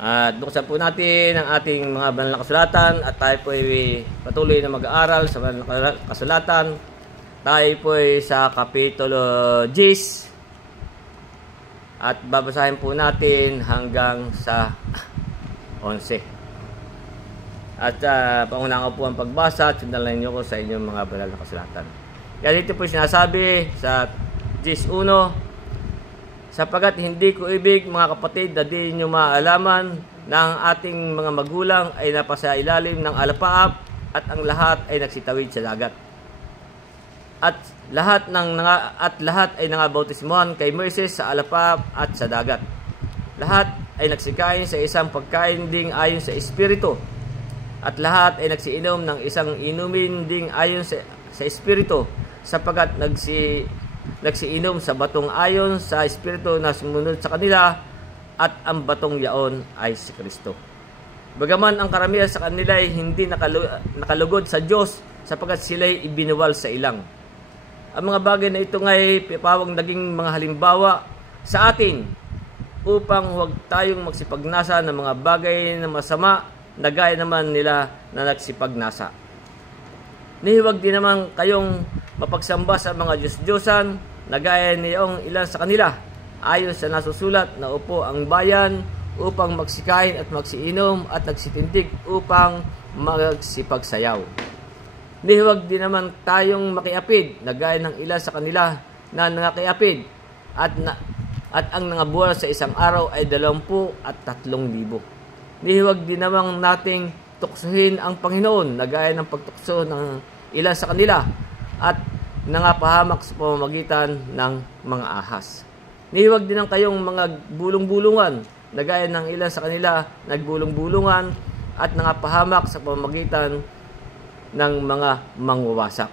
At buksan po natin ang ating mga banal na kasulatan at tayo po ay patuloy na mag-aaral sa banal na kasulatan. Tayo po ay sa Kapitulo 10 at babasahin po natin hanggang sa 11. At pauna ko po ang pagbasa at sundalan niyo ko sa inyong mga banal na kasulatan. Kaya dito po sinasabi sa 10:1, sapagat hindi ko ibig mga kapatid na di nyo maalaman na ang ating mga magulang ay napasa ilalim ng alapaap at ang lahat ay nagsitawid sa dagat. At lahat ay nangabautismuhan kay Moises sa alapaap at sa dagat. Lahat ay nagsikain sa isang pagkain ding ayon sa Espiritu. At lahat ay nagsiinom ng isang inumin ding ayon sa Espiritu, sapagat nagsiinom sa batong ayon sa Espiritu na sumunod sa kanila, at ang batong yaon ay si Kristo. Bagaman ang karamihan sa kanila ay hindi nakalugod sa Diyos, sapagkat sila ay ibinuwal sa ilang. Ang mga bagay na ito ngay pawang naging mga halimbawa sa atin, upang huwag tayong magsipagnasa ng mga bagay na masama na gaya naman nila na nagsipagnasa. Nihiwag din naman kayong mapagsamba sa mga Diyos-Diyosan na gaya niyong ilan sa kanila, ayon sa nasusulat na upo ang bayan upang magsikain at magsiinom at nagsitindig upang magsipagsayaw. Nihiwag din naman tayong makiapid na gaya ng ilan sa kanila na nangakiapid at ang nangabuwal sa isang araw ay 23,000. Nihiwag din naman nating tuksuhin ang Panginoon na gaya ng pagtukso ng ilan sa kanila at nangapahamak sa pamamagitan ng mga ahas. Nihiwag din ang kayong mga bulong-bulungan na gaya ng ilan sa kanila nagbulong-bulungan at nangapahamak sa pamamagitan ng mga mangwawasak.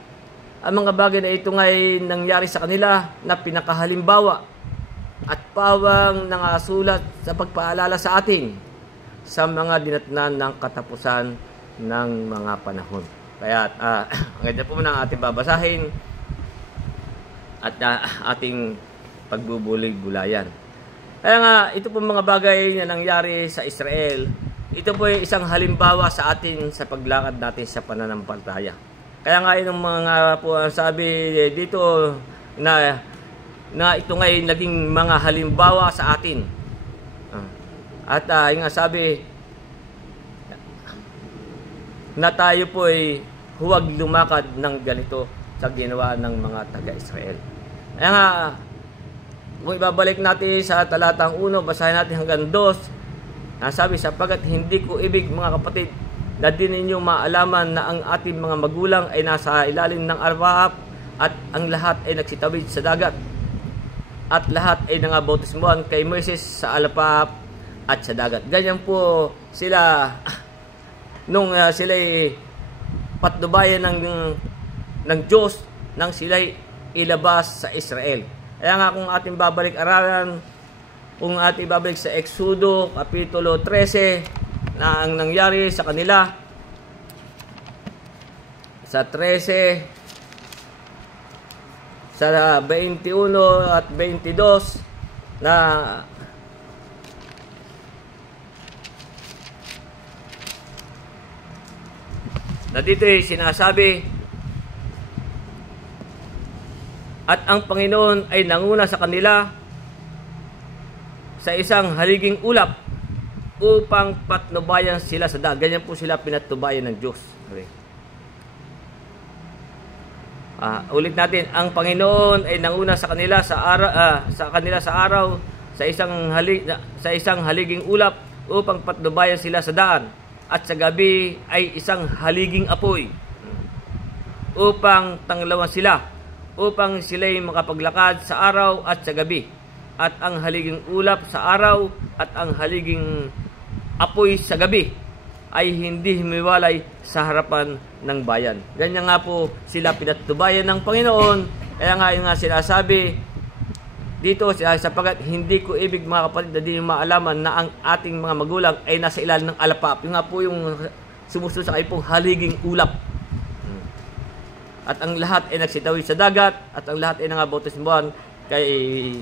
Ang mga bagay na ito ngay nangyari sa kanila na pinakahalimbawa at pawang nangasulat sa pagpaalala sa atin sa mga dinatnan ng katapusan ng mga panahon. Kaya ang ganda po ng ating babasahin at ating pagbubulig-bulayan. Kaya nga, ito po mga bagay na nangyari sa Israel, ito po ay isang halimbawa sa atin sa paglakad natin sa pananampalataya. Kaya nga, yung mga po sabi dito na ito ngay naging mga halimbawa sa atin. At yung sabi na tayo po ay huwag lumakad ng ganito sa ginawa ng mga taga-Israel. Kaya nga, kung ibabalik natin sa talatang 1, basahin natin hanggang 2, sabi, sapagat hindi ko ibig mga kapatid na di ninyo maalaman na ang ating mga magulang ay nasa ilalim ng alapaap at ang lahat ay nagsitawid sa dagat. At lahat ay nangabautismuhan kay Moises sa alapaap at sa dagat. Ganyan po sila nung sila'y patnubayan ng Diyos nang sila'y ilabas sa Israel. Kaya nga kung ating babalik-aralan, kung ating babalik sa Exodo, Kapitulo 13, na ang nangyari sa kanila, sa 13, sa 21 at 22, na dito ay sinasabi, at ang Panginoon ay nanguna sa kanila sa isang haliging ulap upang patnubayan sila sa dagat. Ganyan po sila pinatnubayan ng Diyos. Ulit natin, ang Panginoon ay nanguna sa kanila sa araw sa isang haliging ulap upang patnubayan sila sa daan, at sa gabi ay isang haliging apoy upang tanglawan sila, upang sila'y makapaglakad sa araw at sa gabi, at ang haliging ulap sa araw at ang haliging apoy sa gabi ay hindi humiwalay sa harapan ng bayan. Ganyan nga po sila pinatnubayan ng Panginoon. Kaya nga yung sinasabi dito, sapagat hindi ko ibig mga kapatid na di maalaman na ang ating mga magulang ay nasa ilalim ng alapaap. Yung nga po yung sumusunod sa kayo pong haliging ulap. At ang lahat ay nagsitawid sa dagat, at ang lahat ay nangabautismuhan kay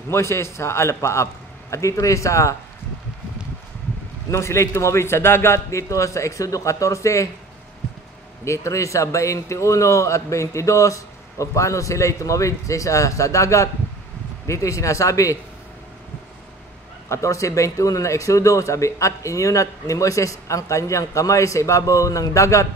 Moises sa alapaap. At dito rin sa nung sila'y tumawid sa dagat, dito sa Exodo 14, dito rin sa 21 at 22, o paano sila'y tumawid sa dagat. Dito yung sinasabi, 14:21 na Exodo, sabi, at inyunat ni Moises ang kanyang kamay sa ibabaw ng dagat,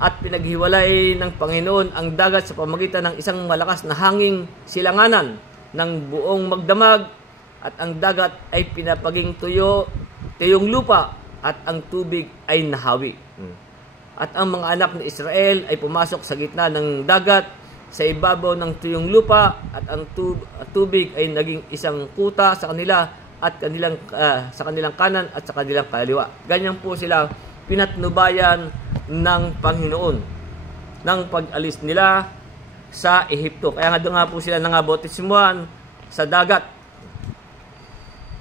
at pinaghiwalay ng Panginoon ang dagat sa pamagitan ng isang malakas na hanging silanganan ng buong magdamag, at ang dagat ay pinapaging tuyong lupa, at ang tubig ay nahawi. At ang mga anak ni Israel ay pumasok sa gitna ng dagat sa ibabaw ng tuyong lupa, at ang tubig ay naging isang kuta sa kanila at sa kanilang kanan at sa kanilang kaliwa. Ganyan po sila pinatnubayan ng Panginoon ng pag-alis nila sa Ehipto. Kaya nga doon nga po sila nangabautismuhan sa dagat.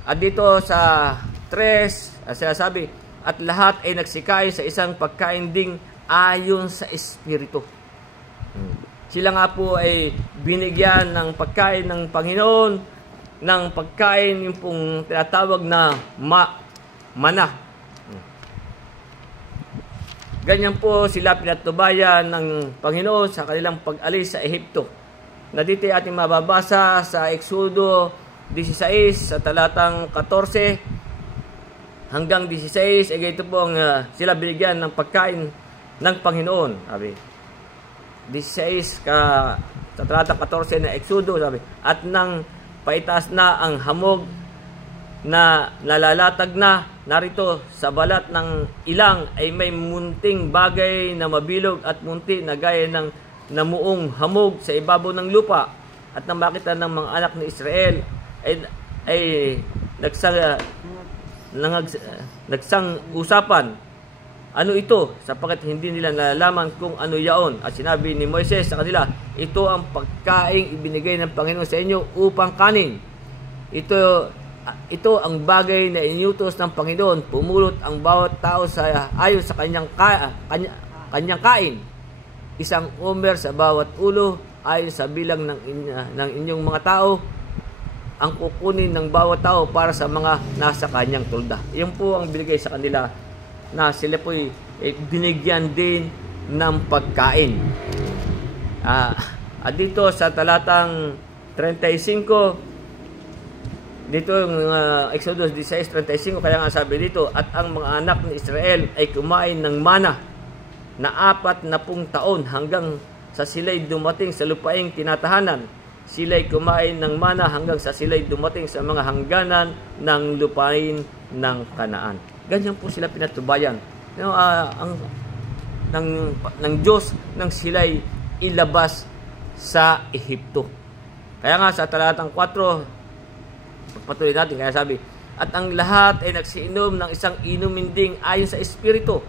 At dito sa 3, sinasabi, at lahat ay nagsikay sa isang pagkain ding ayon sa Espiritu. Sila nga po ay binigyan ng pagkain ng Panginoon, ng pagkain yung pong tinatawag na mana. Ganyan po sila pinatubayan ng Panginoon sa kanilang pag-alis sa Ehipto. Na dito ating mababasa sa Exodo 16 sa talatang 14 hanggang 16, ito po ang sila binigyan ng pagkain ng Panginoon. Sabi, 16 sa talatang 14 na Exodo, sabi, at nang paitaas na ang hamog na nalalatag na, narito sa balat ng ilang ay may munting bagay na mabilog at munti na gaya ng namuong hamog sa ibabaw ng lupa. At nang makita ng mga anak ni Israel ay nagsang usapan, ano ito? Sapagkat hindi nila nalalaman kung ano yaon. At sinabi ni Moises sa kanila, ito ang pagkaing ibinigay ng Panginoon sa inyo upang kanin. Ito ang bagay na inutos ng Panginoon. Pumulot ang bawat tao ayon sa kanyang kain. Isang omer sa bawat ulo ayon sa bilang ng inyong mga tao, ang kukunin ng bawat tao para sa mga nasa kanyang tulda. Iyon po ang binigay sa kanila, na sila po binigyan din ng pagkain. At dito sa talatang 35, dito yung Exodus 16:35, kaya nga sabi dito, at ang mga anak ni Israel ay kumain ng mana na 40 taon hanggang sa sila'y dumating sa lupaing tinatahanan. Sila'y kumain ng mana hanggang sa sila'y dumating sa mga hangganan ng lupain ng Kanaan. Ganyan po sila pinatubayan ng Diyos nang sila'y ilabas sa Ehipto. Kaya nga sa talatang 4, patuloy natin, kaya sabi, at ang lahat ay nagsiinom ng isang inumin ding ayon sa Espiritu,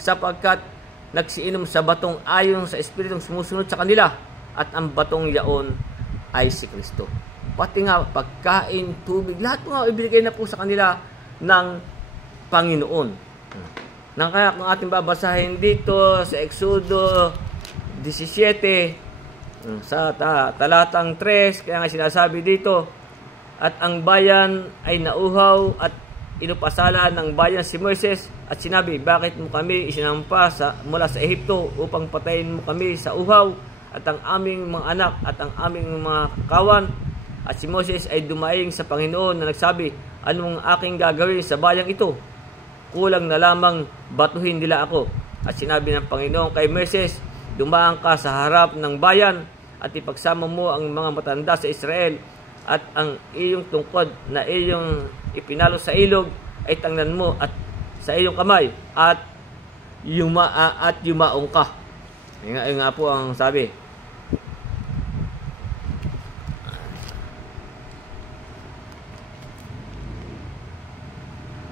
sapagkat nagsiinom sa batong ayon sa Espiritong sumusunod sa kanila, at ang batong yaon ay si Kristo. Pati nga pagkain, tubig, lahat nga ibigay na po sa kanila ng Panginoon. Nang kaya kung ating babasahin dito sa Exodo 17 sa talatang 3, kaya nga sinasabi dito, at ang bayan ay nauhaw at inupasala ng bayan si Moises at sinabi, bakit mo kami isinampa mula sa Ehipto upang patayin mo kami sa uhaw at ang aming mga anak at ang aming mga kawan? At si Moises ay dumaing sa Panginoon na nagsabi, anong aking gagawin sa bayang ito? Kulang na lamang batuhin nila ako. At sinabi ng Panginoon kay Moises, dumaan ka sa harap ng bayan at ipagsama mo ang mga matanda sa Israel, at ang iyong tungkod na iyong ipinalo sa ilog ay tangnan mo at sa iyong kamay at yumaong ka. Yun nga po ang sabi.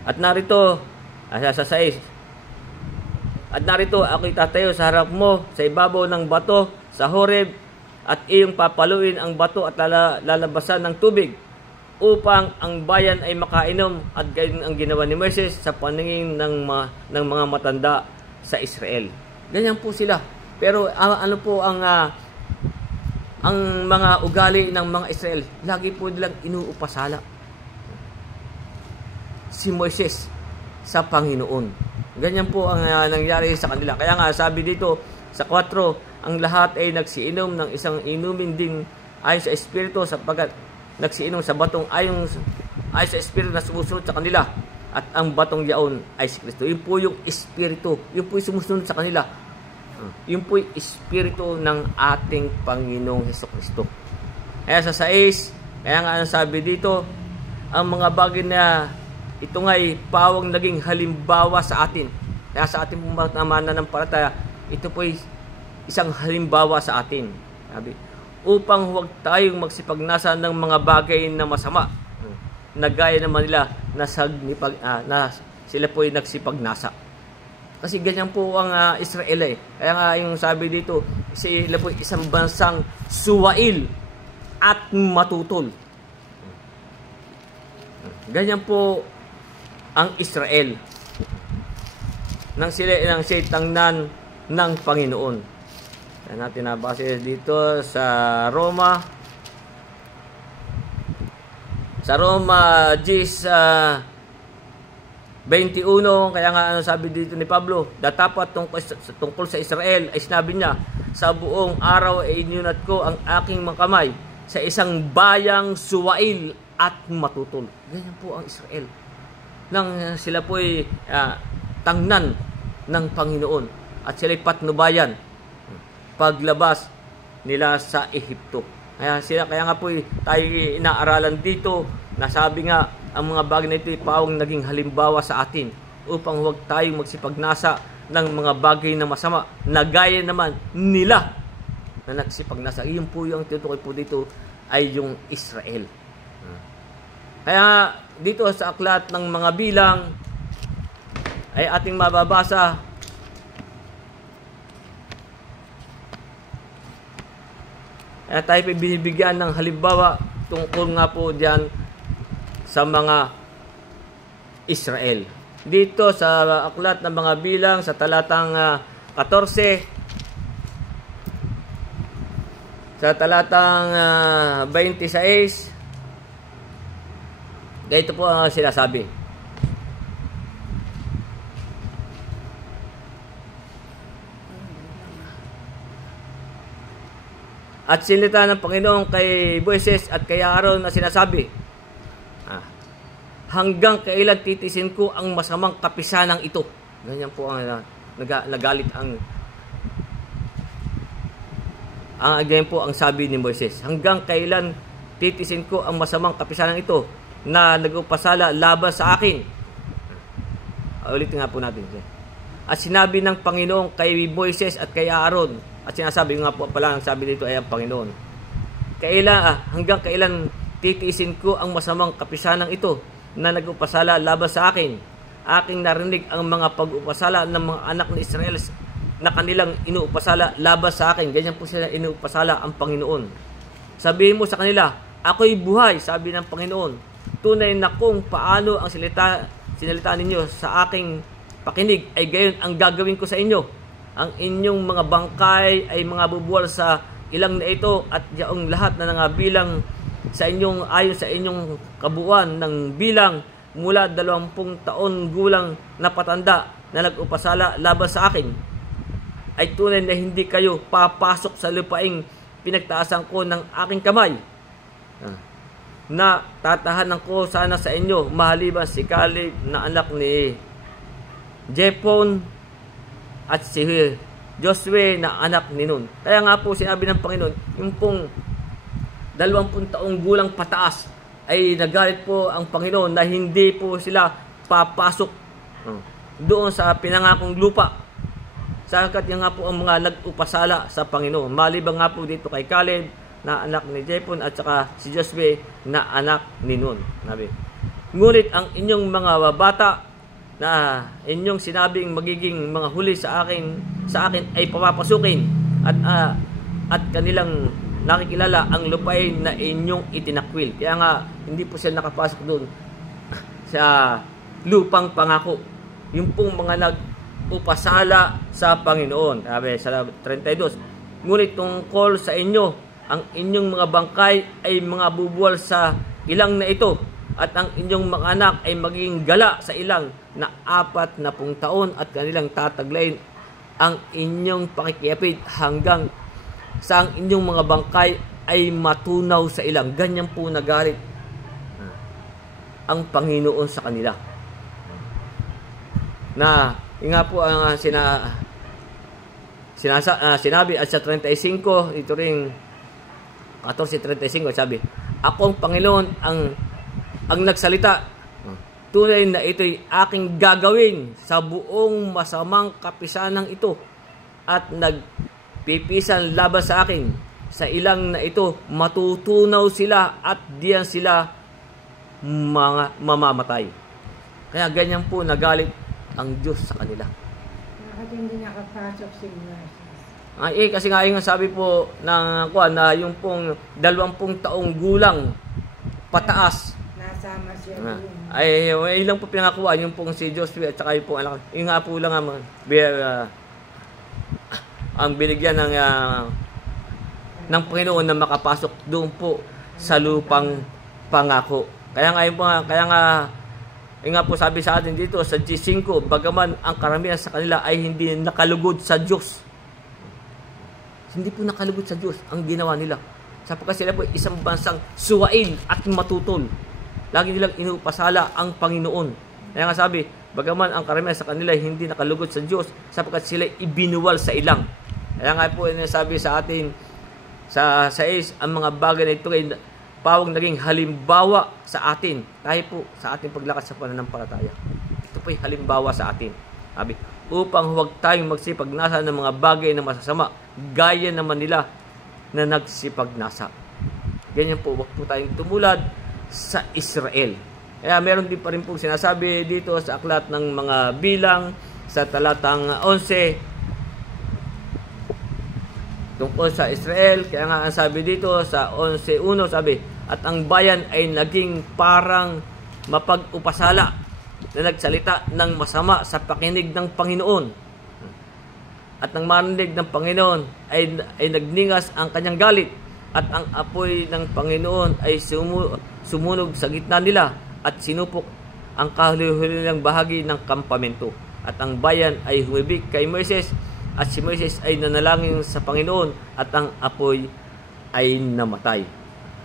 At narito, sa 6, at narito ako'y tatayo sa harap mo sa ibabaw ng bato sa Horeb, at iyong papaluin ang bato at lalabasan ng tubig upang ang bayan ay makainom, at ganyan ang ginawa ni Moises sa paningin ng mga matanda sa Israel. Ganyan po sila. Pero ano po ang mga ugali ng mga Israel? Lagi po nilang inuupasala si Moises. sa Panginoon. Ganyan po ang nangyari sa kanila. Kaya nga sabi dito sa 4, ang lahat ay nagsiinom ng isang inumin din ayon sa Espiritu, sapagkat nagsiinom sa batong ayon sa Espiritu na sumusunod sa kanila, at ang batong yaon ay si Kristo. Yun po yung Espiritu, yun po yung sumusunod sa kanila. Yun po yung Espiritu ng ating Panginoong Hesukristo. Kaya sa 6, kaya nga sabi dito, ang mga bagay na ito nga'y pawang naging halimbawa sa atin. Kaya sa ating mananampalataya, ito po ay isang halimbawa sa atin. Sabi, upang huwag tayong magsipagnasa ng mga bagay na masama, na gaya naman nila na sila po ay nagsipagnasa. Kasi ganyan po ang Israel eh. Kaya nga yung sabi dito, sila po isang bansang suwail at matutol. Ganyan po ang Israel nang sila tangnan ng Panginoon. Kaya natin nabasa dito sa Roma 10:21, kaya nga sabi dito ni Pablo, datapat tungkol sa Israel ay sinabi niya, sa buong araw ay inyunat ko ang aking mga kamay sa isang bayang suwail at matutol. Ganyan po ang Israel nang sila po ay tangnan ng Panginoon at sila'y patnubayan paglabas nila sa Ehipto. Kaya nga po tayo inaaralan dito na sabi nga ang mga bagay na ito ay pawang naging halimbawa sa atin upang huwag tayong magsipagnasa ng mga bagay na masama na gaya naman nila na nagsipagnasa. Iyon po yung tinutukoy po dito ay yung Israel. Kaya dito sa aklat ng mga bilang ay ating mababasa kaya tayo binibigyan ng halimbawa tungkol nga po diyan sa mga Israel. Dito sa aklat ng mga bilang sa talatang 14, sa talatang 26, ganito po ang sinasabi. At sinilita ng Panginoon kay Moises at kay Aaron na sinasabi, hanggang kailan titisin ko ang masamang kapisanang ito? Ganyan po ang nagalit ganyan po ang sabi ni Moises. Hanggang kailan titisin ko ang masamang kapisanang ito na nagupasala laban sa akin? Ulitin nga po natin. At sinabi ng Panginoon kay Moises at kay Aaron, at sinasabi nga po pala ang sabi dito ay ang Panginoon, hanggang kailan titiisin ko ang masamang kapisanang ito na nag-upasala laban sa akin? Aking narinig ang mga pag-upasala ng mga anak ni Israel na kanilang inuupasala laban sa akin. Ganyan po sila inuupasala ang Panginoon. Sabihin mo sa kanila, ako'y buhay, sabi ng Panginoon. Tunay na kung paano ang sinalita ninyo sa aking pakinig ay gayon ang gagawin ko sa inyo. Ang inyong mga bangkay ay mga bubuwal sa ilang na ito, at yaong lahat na nangabilang sa inyong ayon sa inyong kabuuan ng bilang mula 20 taon gulang na patanda na nag-upasala laban sa akin, ay tunay na hindi kayo papasok sa lupaing pinagtaasan ko ng aking kamay, na tatahanan ko sana sa inyo, maliban si Caleb na anak ni Jepon at si Josue na anak ni Nun. Kaya nga po sinabi ng Panginoon, yung pong 20 taong gulang pataas ay nagalit po ang Panginoon na hindi po sila papasok doon sa pinangakong lupa, sakat nga po ang mga nag-upasala sa Panginoon. Maliban nga po dito kay Caleb na anak ni Jepon at saka si Josue na anak ni Nun. Ngunit ang inyong mga bata na inyong sinabing magiging mga huli sa akin ay papapasukin at kanilang nakikilala ang lupain na inyong itinakwil. Kaya nga hindi po sila nakapasok doon sa lupang pangako. Yung pong mga nag-upasala sa Panginoon. Sabi sa 32, ngunit tungkol sa inyo, ang inyong mga bangkay ay mga bubuwal sa ilang na ito, at ang inyong mga anak ay magiging gala sa ilang na 40 taon at kanilang tataglayin ang inyong pakikiapid hanggang sa ang inyong mga bangkay ay matunaw sa ilang. Ganyan po nagalit ang Panginoon sa kanila. Na, yun nga po ang sinabi at sa 35, ito rin 14:35, sabi, akong Panginoon ang nagsalita, tunay na ito'y aking gagawin sa buong masamang kapisanang ito at nagpipisan laban sa akin. Sa ilang na ito, matutunaw sila at diyan sila mamamatay. Kaya ganyan po nagalit ang Diyos sa kanila. Bakit hindi nakapasok si Moses? Kasi nga yung sabi po ng na yung pong 20 taong gulang pataas. Nasama siya doon. Ay ilang po pinangakuan yung pong si Joshua at saka yung pong anak. Yung nga po lang ang binigyan ng Panginoon na makapasok doon po sa lupang pangako. Kaya nga po sabi sa atin dito sa G5, bagaman ang karamihan sa kanila ay hindi nakalugod sa Diyos. Hindi po nakalugod sa Diyos ang ginawa nila. Sapagkat sila po isang bansang suwain at matutol. Lagi nilang inupasala ang Panginoon. Kaya nga sabi, bagaman ang karamihan sa kanila ay hindi nakalugod sa Diyos, sapagkat sila ibinuwal sa ilang. Kaya nga po sabi sa atin sa 6, ang mga bagay na ito ay pawang naging halimbawa sa atin. Tayo po sa ating paglakad sa pananampalataya. Ito po ay halimbawa sa atin. Sabi, upang huwag tayong magsipagnasa ng mga bagay na masasama, gaya naman nila na nagsipagnasa. Ganyan po, huwag po tayong tumulad sa Israel. Kaya meron din pa rin po sinasabi dito sa aklat ng mga bilang sa talatang 11 tungkol sa Israel. Kaya nga ang sabi dito sa 11:1, sabi, at ang bayan ay naging parang mapag-upasala na nagsalita ng masama sa pakinig ng Panginoon. At nang marinig ng Panginoon ay nagningas ang kanyang galit at ang apoy ng Panginoon ay sumunog sa gitna nila at sinupok ang kahuli-huling bahagi ng kampamento. At ang bayan ay humibig kay Moises at si Moises ay nanalangin sa Panginoon at ang apoy ay namatay.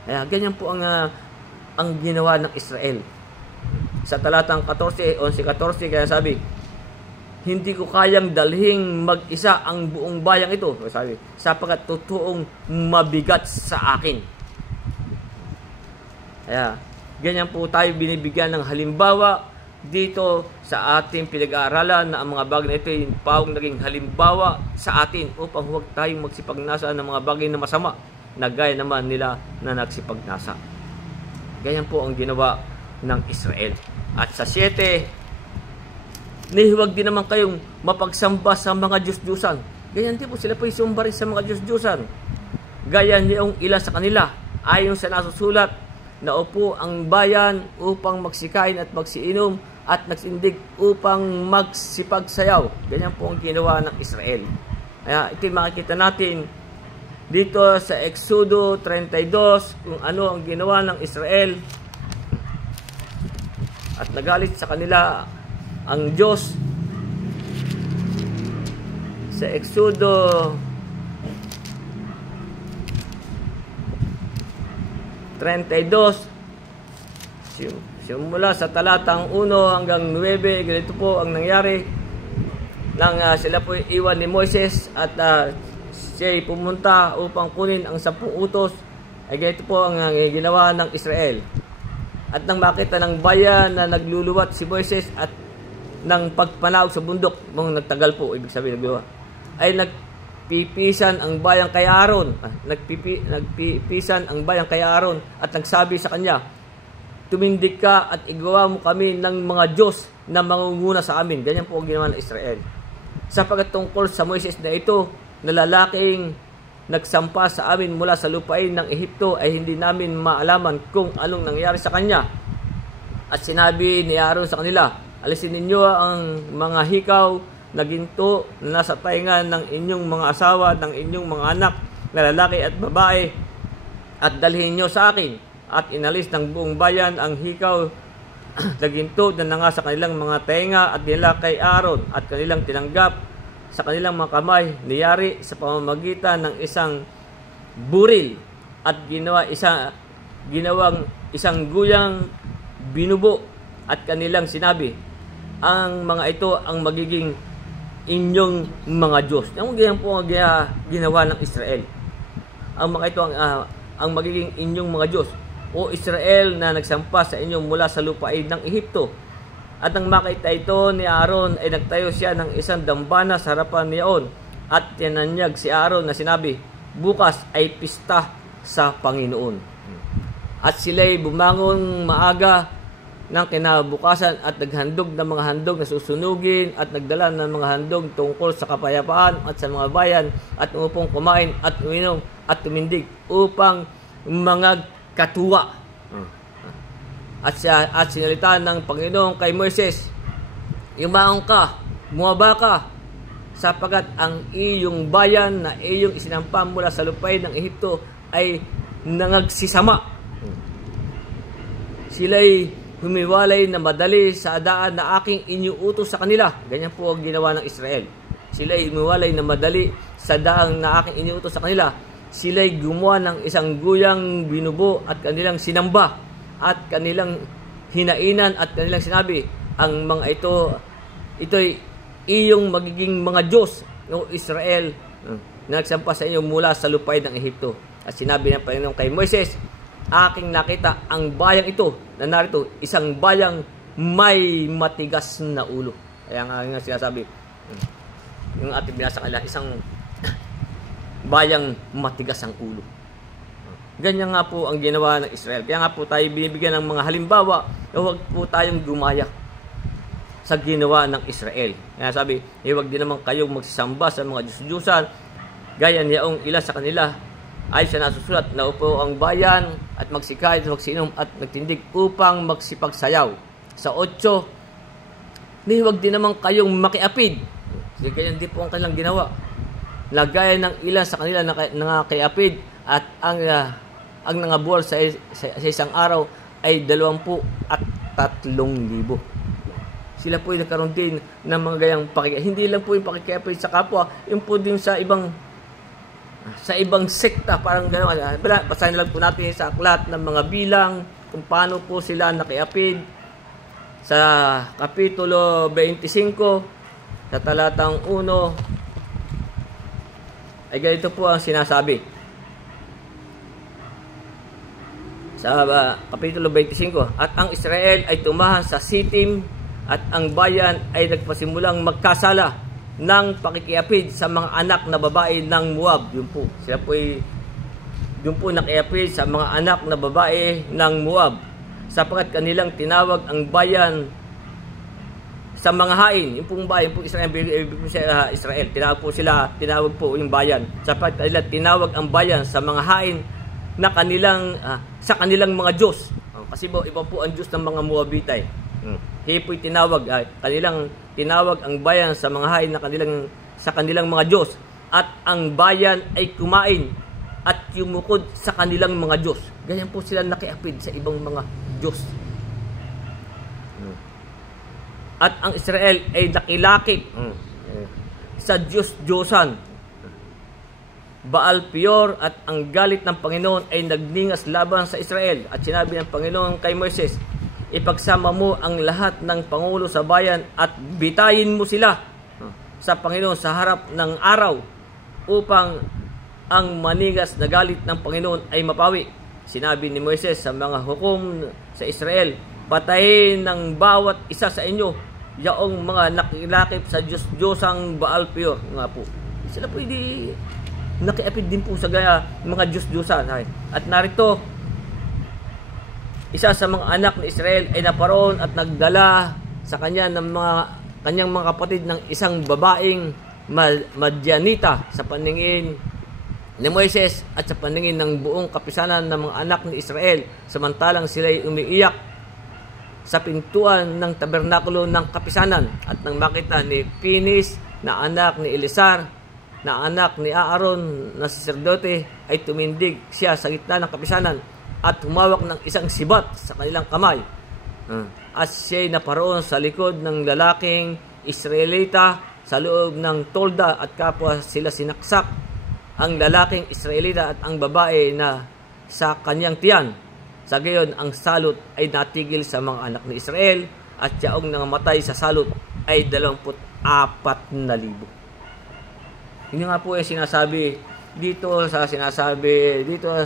Kaya ganyan po ang ginawa ng Israel. Sa talatang 11:14, kaya sabi, hindi ko kayang dalhing mag-isa ang buong bayang ito, sabi, sapagkat totoong mabigat sa akin. Kaya ganyan po tayo binibigyan ng halimbawa dito sa ating pinag-aaralan na ang mga bagay na ito ay pawang naging halimbawa sa atin upang huwag tayong magsipagnasa ng mga bagay na masama na gaya naman nila na nagsipagnasa. Ganyan po ang ginawa ng Israel. At sa 7, nihuwag din naman kayong mapagsamba sa mga Diyos-Diyusan. Ganyan din po, sila po isumba rin sa mga Diyos-Diyusan. Gaya niyong ilan sa kanila, ayon sa nasusulat, na upo ang bayan upang magsikain at magsiinom at nagsindig upang magsipagsayaw. Ganyan po ang ginawa ng Israel. Kaya ito makikita natin dito sa Exodo 32 kung ano ang ginawa ng Israel. At nagalit sa kanila ang Diyos. Sa Exodo 32, simula sa talatang 1 hanggang 9, ganito po ang nangyari. Nang sila po iwan ni Moises at siya'y pumunta upang kunin ang 10 utos, ay ganito po ang ginawa ng Israel. At nang makita ng bayan na nagluluwat si Moises at ng pagpanawag sa bundok, mong nagtagal po, ibig sabihin nagluwa, ay nagpipisan ang bayang kay Aaron. Nagpipisan ang bayang kay Aaron at nagsabi sa kanya, tumindig ka at igawa mo kami ng mga Diyos na mangunguna sa amin. Ganyan po ang ginawa ng Israel. Sapagkat tungkol sa Moises na ito, na lalaking nagsampa sa amin mula sa lupain ng Ehipto, ay hindi namin maalaman kung anong nangyari sa kanya. At sinabi ni Aaron sa kanila, alisin ninyo ang mga hikaw na ginto na nasa tainga ng inyong mga asawa, ng inyong mga anak na lalaki at babae, at dalhin nyo sa akin. at inalis ng buong bayan ang hikaw na ginto na nga sa kanilang mga tenga at nila kay Aaron at kanilang tinanggap sa kanilang mga kamay niyari sa pamamagitan ng isang buril at ginawang isang guyang binubo at kanilang sinabi, ang mga ito ang magiging inyong mga Diyos. Ang ganyan po ang ginawa ng Israel. Ang mga ito ang magiging inyong mga Diyos. O Israel na nagsampa sa inyo mula sa lupain ng Ehipto. At nang makita ito ni Aaron ay nagtayo siya ng isang dambana sa harapan niyaon at tinanyag si Aaron na sinabi, bukas ay pista sa Panginoon. At sila'y bumangon maaga ng kinabukasan at naghandog ng mga handog na susunugin at nagdala ng mga handog tungkol sa kapayapaan at sa mga bayan at upang kumain at uminom at tumindig upang mga katuwa. At sinalita ng Panginoon kay Moises, yumaong ka, bumaba ka, sapagat ang iyong bayan na iyong isinampa mula sa lupain ng Ehipto ay nangagsisama. Sila'y humiwalay na madali sa daan na aking iniuutos sa kanila. Ganyan po ang ginawa ng Israel. Sila'y humiwalay na madali sa daan na aking iniuutos sa kanila. Sila'y gumawa ng isang guyang binubo at kanilang sinamba at kanilang hinainan at kanilang sinabi, ang mga ito'y iyong magiging mga Diyos, o Israel, na nagsampa sa inyo mula sa lupain ng Ehipto. At sinabi ng Panginoon kay Moises, aking nakita ang bayang ito na narito, isang bayang may matigas na ulo. Kaya nga sinasabi, yung ating binasa kanila, isang bayang matigas ang ulo. Ganyan nga po ang ginawa ng Israel. Kaya nga po tayo binibigyan ng mga halimbawa na huwag po tayong gumaya sa ginawa ng Israel. Kaya sabi, huwag din naman kayong magsisamba sa mga Diyos-Diyusan, gaya niyaong ilan sa kanila ay siya nasusulat na upo ang bayan at magsikay at magsinom at nagtindig upang magsipagsayaw. Sa 8, huwag din naman kayong makiapid. Ganyan din po ang kanilang ginawa. Lagaya ng ilan sa kanila na nangakiapid at ang nangabuwal sa isang araw ay 23,000. Sila po ay nagkaroon din ng mga gayang pakikiapid. Hindi lang po yung pakikiapid sa kapwa, yung po din sa ibang sekta, parang gano'n. Basahin lang po natin sa aklat ng mga bilang kung paano po sila nakiapid. Sa Kapitulo 25, sa talatang 1, ay ganito po ang sinasabi. Sa Kapitulo 25, at ang Israel ay tumahan sa Sitim at ang bayan ay nagpasimulang magkasala ng pakikiapid sa mga anak na babae ng Moab. Yun po, sila po ay nakiapid sa mga anak na babae ng Moab, sapagkat kanilang tinawag ang bayan sa mga hain. Yung pong bayan po Israel, tinawag po yung bayan, sapagkat kanilang tinawag ang bayan sa mga hain na sa kanilang mga Diyos. Kasi iba po ang Diyos ng mga Moabitay. Hipo'y kanilang tinawag ang bayan sa mga hain na sa kanilang mga Diyos, at ang bayan ay kumain at yumukod sa kanilang mga Diyos. Ganyan po sila nakiapid sa ibang mga Diyos. At ang Israel ay nakilakip sa Diyos-Diyosan Baal Peor, at ang galit ng Panginoon ay nagningas laban sa Israel. At sinabi ng Panginoon kay Moises, ipagsama mo ang lahat ng pangulo sa bayan at bitayin mo sila sa Panginoon sa harap ng araw upang ang manigas na galit ng Panginoon ay mapawi. Sinabi ni Moises sa mga hukom sa Israel, patayin ng bawat isa sa inyo yaong mga nakilakip sa Diyos-Diyosang Baal Peor. Nga po, sila po hindi nakiapid din po sa mga Diyos-Diyosan. At narito, isa sa mga anak ni Israel ay naparoon at nagdala sa kanya ng kanyang mga kapatid ng isang babaeng Madyanita sa paningin ni Moises at sa paningin ng buong kapisanan ng mga anak ni Israel, samantalang sila'y umiiyak sa pintuan ng tabernakulo ng kapisanan. At nang makita ni Pinis na anak ni Eleazar na anak ni Aaron na saserdote, ay tumindig siya sa gitna ng kapisanan at humawak ng isang sibat sa kanilang kamay. At siya'y naparoon sa likod ng lalaking Israelita sa loob ng tolda at kapwa sila sinaksak, ang lalaking Israelita at ang babae na sa kanyang tiyan. Sa gayon, ang salot ay natigil sa mga anak ni Israel at yaong nangamatay sa salot ay 24,000. Hindi nga po yung sinasabi dito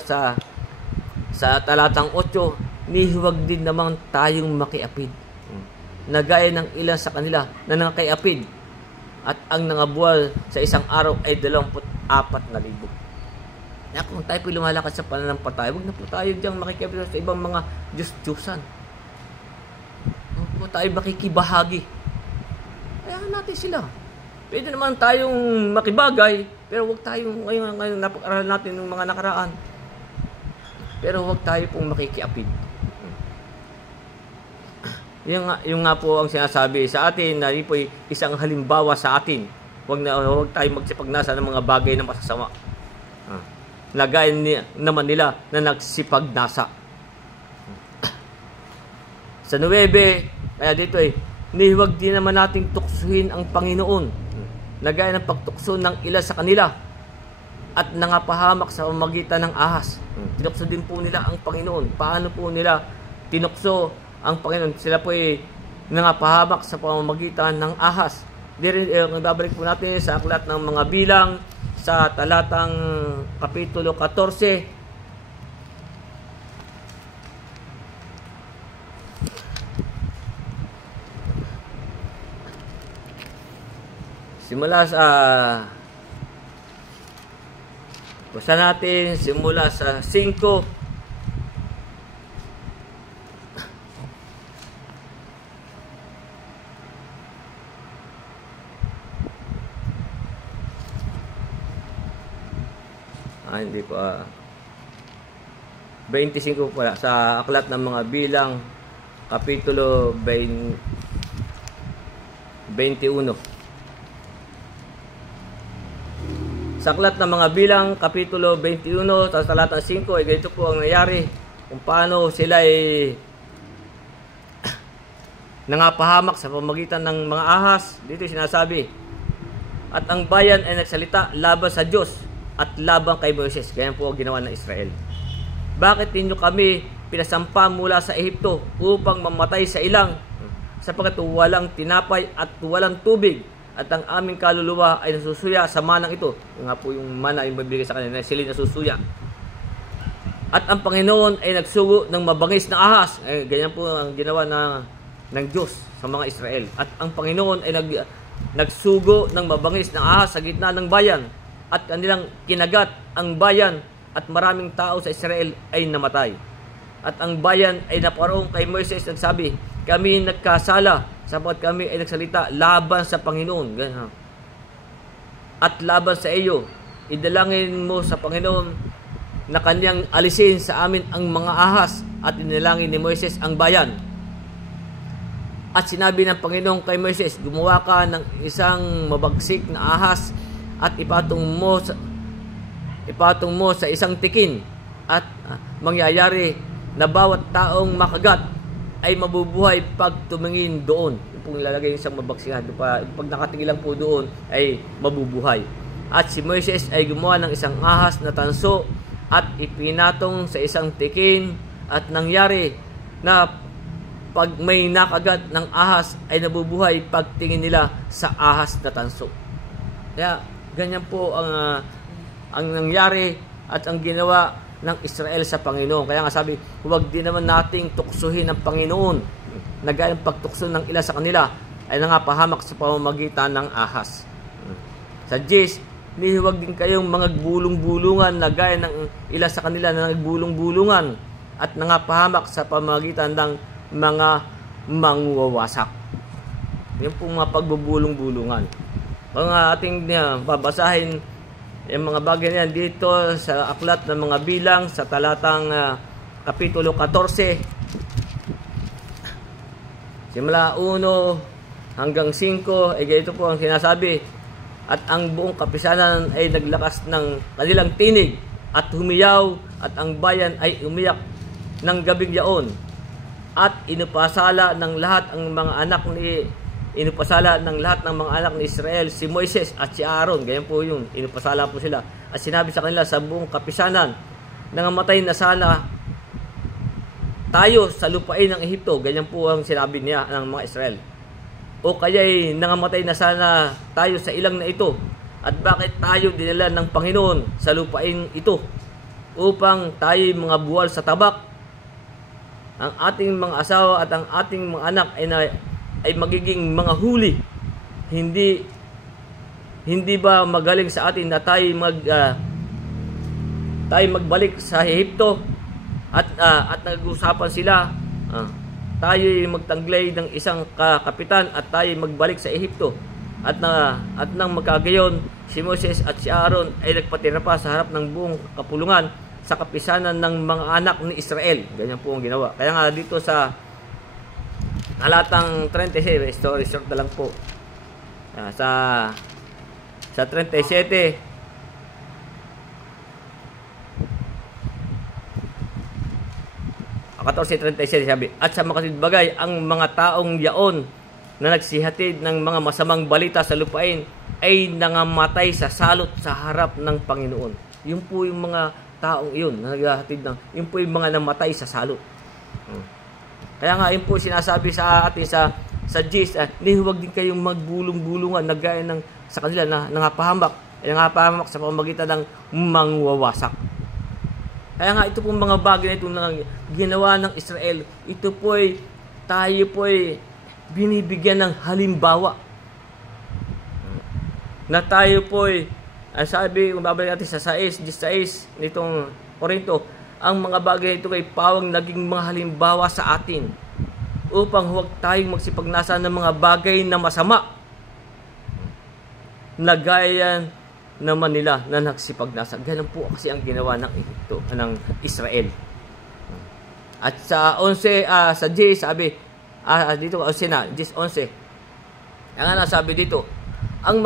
sa talatang 8, ni huwag din naman tayong makiapid. Nagaya ng ilan sa kanila na nangakaiapid at ang nangabuwal sa isang araw ay 24,000. Kaya kung tayo po lumalakad sa pananampalataya, huwag na po tayo diyang makikiapid sa ibang mga Diyos-Diyosan. Huwag po tayo makikibahagi. Kaya natin sila. Pwede naman tayong makibagay, pero huwag tayong ngayon napag-aralan natin ng mga nakaraan. Pero huwag tayo pong makikiapid. Yung nga po ang sinasabi sa atin na po isang halimbawa sa atin. Huwag tayong magsipagnasa ng mga bagay na masasama. Nagaya naman nila na nagsipagnasa. Sa 9, kaya dito huwag din naman nating tuksuhin ang Panginoon. Nagaya ng pagtukso ng ilan sa kanila at nangapahamak sa pamamagitan ng ahas. Tinukso din po nila ang Panginoon. Paano po nila tinukso ang Panginoon? Sila po nangapahamak sa pamamagitan ng ahas. Babalik po natin sa aklat ng mga bilang sa talatang kapitulo 14. Simula sa basa natin simula sa 5. Hindi po 25 pala sa aklat ng mga bilang kapitulo 21. Sa aklat ng mga bilang kapitulo 21 sa talatang 5 ay ganito po ang nangyari kung paano sila nangapahamak sa pamamagitan ng mga ahas. Dito sinasabi, at ang bayan ay nagsalita laban sa Diyos at laban kay Moises. Ganyan po ang ginawa ng Israel. Bakit ninyo kami pinasampa mula sa Ehipto upang mamatay sa ilang, sapagkat walang tinapay at walang tubig, at ang aming kaluluwa ay nasusuya sa manang ito. Yung nga po yung mana yung mabibigay sa kanila, sila nasusuya. At ang Panginoon ay nagsugo ng mabangis na ahas. Ganyan po ang ginawa ng Diyos sa mga Israel. At ang Panginoon ay nagsugo ng mabangis na ahas sa gitna ng bayan, at kanilang kinagat ang bayan, at maraming tao sa Israel ay namatay. At ang bayan ay naparoon kay Moises, nagsabi, kami nagkasala sapagkat kami ay nagsalita laban sa Panginoon. Ganyan. At laban sa iyo, idalangin mo sa Panginoon na kanyang alisin sa amin ang mga ahas, at inalangin ni Moises ang bayan. At sinabi ng Panginoon kay Moises, gumawa ka ng isang mabagsik na ahas at ipatong mo sa isang tikin, at mangyayari na bawat taong makagat ay mabubuhay pag tumingin doon. Yung pong lalagay yung isang mabagsingan, pag nakatingin lang po doon ay mabubuhay. At si Moises ay gumawa ng isang ahas na tanso at ipinatong sa isang tikin, at nangyari na pag may nakagat ng ahas ay nabubuhay pagtingin nila sa ahas na tanso. Kaya ganyan po ang nangyari at ang ginawa ng Israel sa Panginoon. Kaya nga sabi, huwag din naman nating tuksuhin ang Panginoon. Nagaya ng pagtukso ng ilan sa kanila ay nangapahamak sa pamamagitan ng ahas. Sa 10, huwag din kayong mga bulong-bulungan na gaya ng ilan sa kanila na nagbulong-bulungan at nangapahamak sa pamamagitan ng mga mangwawasak. Yan po mga pagbubulong-bulungan. Mga ating babasahin yung mga bagay na yan dito sa aklat ng mga bilang sa talatang kapitulo 14. Simula 1 hanggang 5 ay ganito po ang sinasabi. At ang buong kapisanan ay naglakas ng kanilang tinig at humiyaw, at ang bayan ay umiyak ng gabing yaon, at inupasala ng lahat ng mga anak ni Israel si Moises at si Aaron. Ganyan po yung inupasala po sila. At sinabi sa kanila sa buong kapisanan, nangamatay na sana tayo sa lupain ng Ehipto. Ganyan po ang sinabi niya ng mga Israel. O kaya'y nangamatay na sana tayo sa ilang na ito. At bakit tayo dinala ng Panginoon sa lupain ito? Upang tayo'y mga buwal sa tabak. Ang ating mga asawa at ang ating mga anak ay magiging mga huli. Hindi ba magaling sa atin na tayo magbalik sa Ehipto at nag-usapan sila, tayo'y magtanglay ng isang kapitan at tayo'y magbalik sa Ehipto. At nang magkagayon, si Moses at si Aaron ay nagpatira pa sa harap ng buong kapulungan sa kapisanan ng mga anak ni Israel. Ganyan po ang ginawa. Kaya nga dito sa talatang 36, story short na lang po. Sa 37, sabi, at sa makatid bagay, ang mga taong yaon na nagsihatid ng mga masamang balita sa lupain ay nangamatay sa salot sa harap ng Panginoon. Yun po yung mga taong iyon na naghahatid yun po yung mga namatay sa salot. Kaya nga, yun po sinasabi sa atin sa Gis, huwag din kayong magbulong-bulungan na gaya ng sa kanila na nangapahamak sa pamamagitan ng mangwawasak. Kaya nga, ito pong mga bagay na itong ginawa ng Israel, tayo po ay binibigyan ng halimbawa. Na tayo po ay, sabi, kung babalik natin sa 16 nitong Korinto, ang mga bagay na ito ay pawang naging mga halimbawa sa atin upang huwag tayong magsipagnasa ng mga bagay na masama na gaya naman nila na nagsipagnasa. Ganun po kasi ang ginawa ng Israel. At sa 11, sa J, sabi, dito 11 na, J 11. Ang sabi dito, ang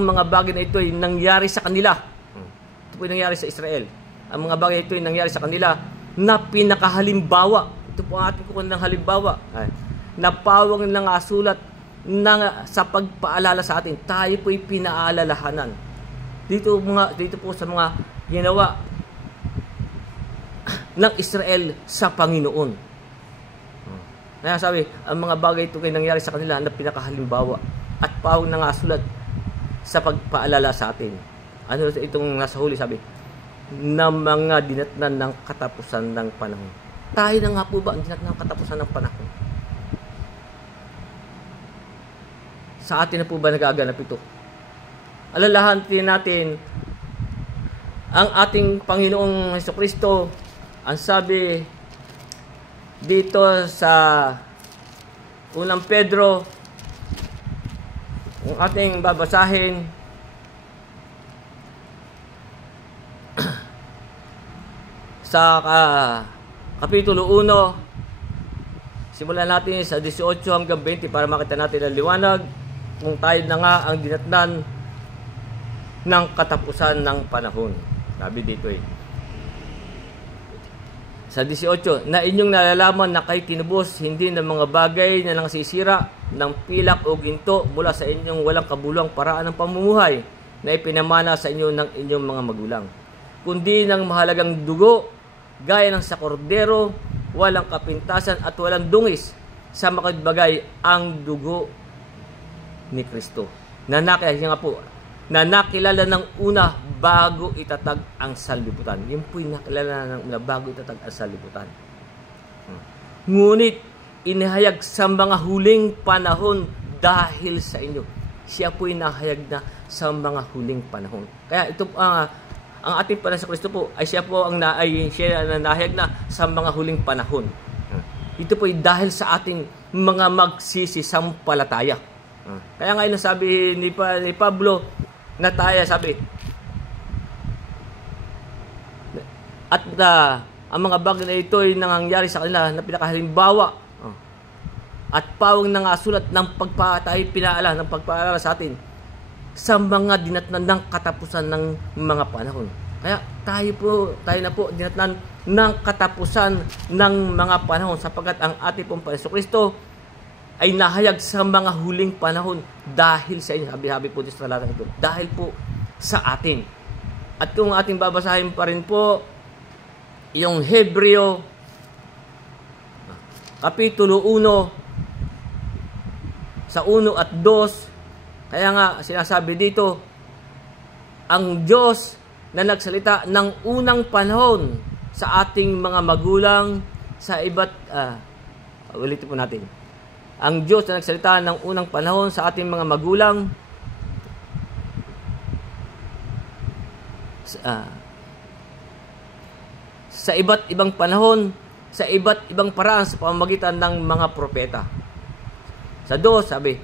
mga bagay na ito ay nangyari sa kanila. Ito po ay nangyari sa Israel. Ang mga bagay na ito ay nangyari sa kanila na pinakahalimbawa. Ito po ang ating kukunin ng halimbawa. Na pawang nangasulat sa pagpaalala sa atin. Tayo po ay pinaalalahanan. Dito po sa mga ginawa ng Israel sa Panginoon. Kaya sabi, ang mga bagay ito ay nangyari sa kanila na pinakahalimbawa at pawang nangasulat sa pagpaalala sa atin. Ano itong nasa huli, sabi, na mga dinatnan ng katapusan ng panahon. Tayo na nga po ba ang dinatnan ng katapusan ng panahon? Sa atin na po ba nagaganap ito? Alalahanin natin ang ating Panginoong Jesucristo. Ang sabi dito sa unang Pedro, ang ating babasahin sa kapitulo 1, simulan natin sa 18 hanggang 20 para makita natin ang liwanag kung tayo na nga ang dinatnan ng katapusan ng panahon. Sabi dito sa 18, na inyong nalalaman na kayo tinubos hindi ng mga bagay na nangsisira ng pilak o ginto mula sa inyong walang kabuluhang paraan ng pamumuhay na ipinamana sa inyo ng inyong mga magulang, kundi ng mahalagang dugo gaya ng sa kordero, walang kapintasan at walang dungis, sa makadbagay ang dugo ni Kristo. Na nakilala ng una bago itatag ang sanlibutan. Yun po yung nakilala ng una bago itatag ang sanlibutan. Ngunit inihayag sa mga huling panahon dahil sa inyo. Siya po yung nahayag na sa mga huling panahon. Kaya ito ang ating Panginoon sa Kristo po ay siya po ang nahayag na sa mga huling panahon. Ito po ay dahil sa ating mga magsisisampalataya. Kaya ngayon sabi ni Pablo na tayo, sabi, at ang mga bagay na ito ay nangyayari sa kanila na pinakahalimbawa at pawang nangasulat ng pagpaalala sa atin sa mga dinatnan ng katapusan ng mga panahon. Kaya tayo na po dinatnan ng katapusan ng mga panahon, sapagkat ang ating pong Panginoong Kristo ay nahayag sa mga huling panahon dahil sa inyo. Sabi po sa talatang ito, dahil po sa atin. At kung ating babasahin pa rin po yung Hebreo Kapitulo 1 sa 1 at 2, kaya nga sinasabi dito, ang Diyos na nagsalita ng unang panahon sa ating mga magulang sa iba't ulitin po natin. Ang Diyos na nagsalita ng unang panahon sa ating mga magulang sa iba't ibang panahon, sa iba't ibang paraan sa pamamagitan ng mga propeta. Sa 2, sabi,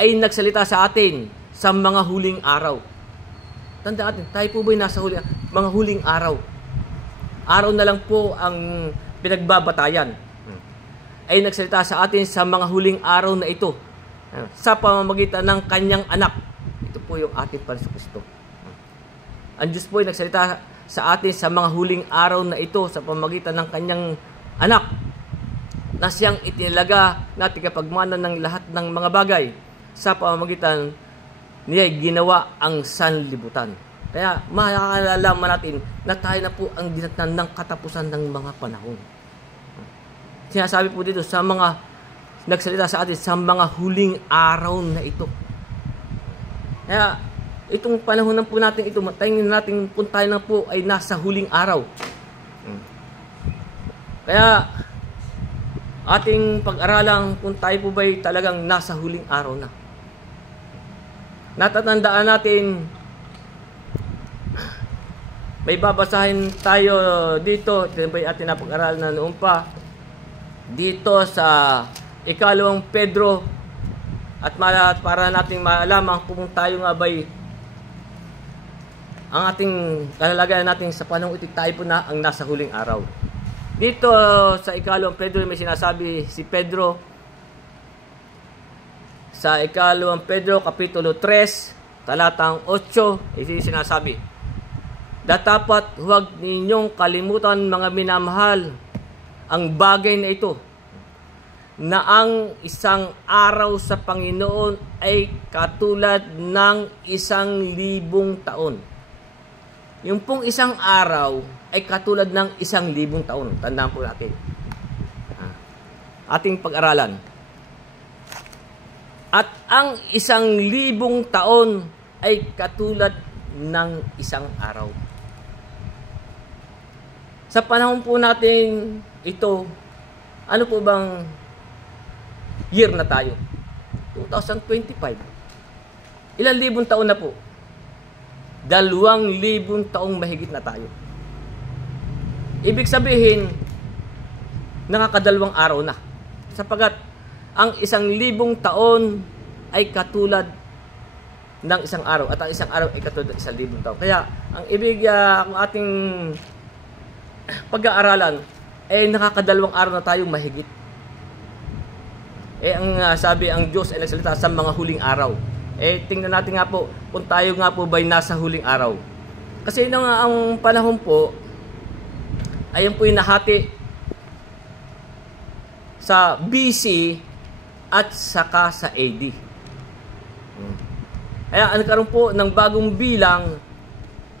ay nagsalita sa atin sa mga huling araw. Tandaan natin, tayo po ba'y nasa mga huling araw? Araw na lang po ang pinagbabatayan. Ay nagsalita sa atin sa mga huling araw na ito sa pamamagitan ng kanyang anak. Ito po yung ating Panginoong Kristo. Ang Diyos po ay nagsalita sa atin sa mga huling araw na ito sa pamamagitan ng kanyang anak na siyang itinilaga na tigapagmana ng lahat ng mga bagay. Sa pamamagitan niya ginawa ang sanlibutan. Kaya makakalaman natin na tayo na po ang dinatnan ng katapusan ng mga panahon. Sinasabi po dito sa mga nagsalita sa atin sa mga huling araw na ito. Kaya itong panahon na po natin ito, tingnan natin kung tayo na po ay nasa huling araw. Kaya ating pag-aralan kung tayo po ba'y talagang nasa huling araw na. Natatandaan natin, may babasahin tayo dito, ito ba'y ating napag-aralan na noon pa, dito sa 2 Pedro, at para nating malaman kung tayo nga ba'y ang ating kalalagayan natin sa panahon ito, tayo po na ang nasa huling araw. Dito sa 2 Pedro may sinasabi si Pedro sa 2 Pedro Kapitulo 3 talatang 8, ito sinasabi, datapat huwag ninyong kalimutan mga minamahal ang bagay na ito, na ang isang araw sa Panginoon ay katulad ng 1,000 taon. Yung pong isang araw ay katulad ng 1,000 taon. Tandaan po natin. Ating pag-aralan. At ang 1,000 taon ay katulad ng isang araw. Sa panahon po natin ito, ano po bang year na tayo? 2025. Ilang libong taon na po? 2,000 taong mahigit na tayo. Ibig sabihin, nakakadalawang araw na. Sapagat ang 1,000 taon ay katulad ng isang araw. At ang isang araw ay katulad ng 1,000 taon. Kaya, ang ibig ang ating pag-aaralan ay nakakadalawang araw na tayong mahigit. Ang sabi, ang Diyos ay nagsalita sa mga huling araw. Tingnan natin nga po kung tayo nga po ba'y nasa huling araw. Kasi ang panahon po, ayun po yung nahati sa BC at saka sa AD. Kaya nagkaroon po ng bagong bilang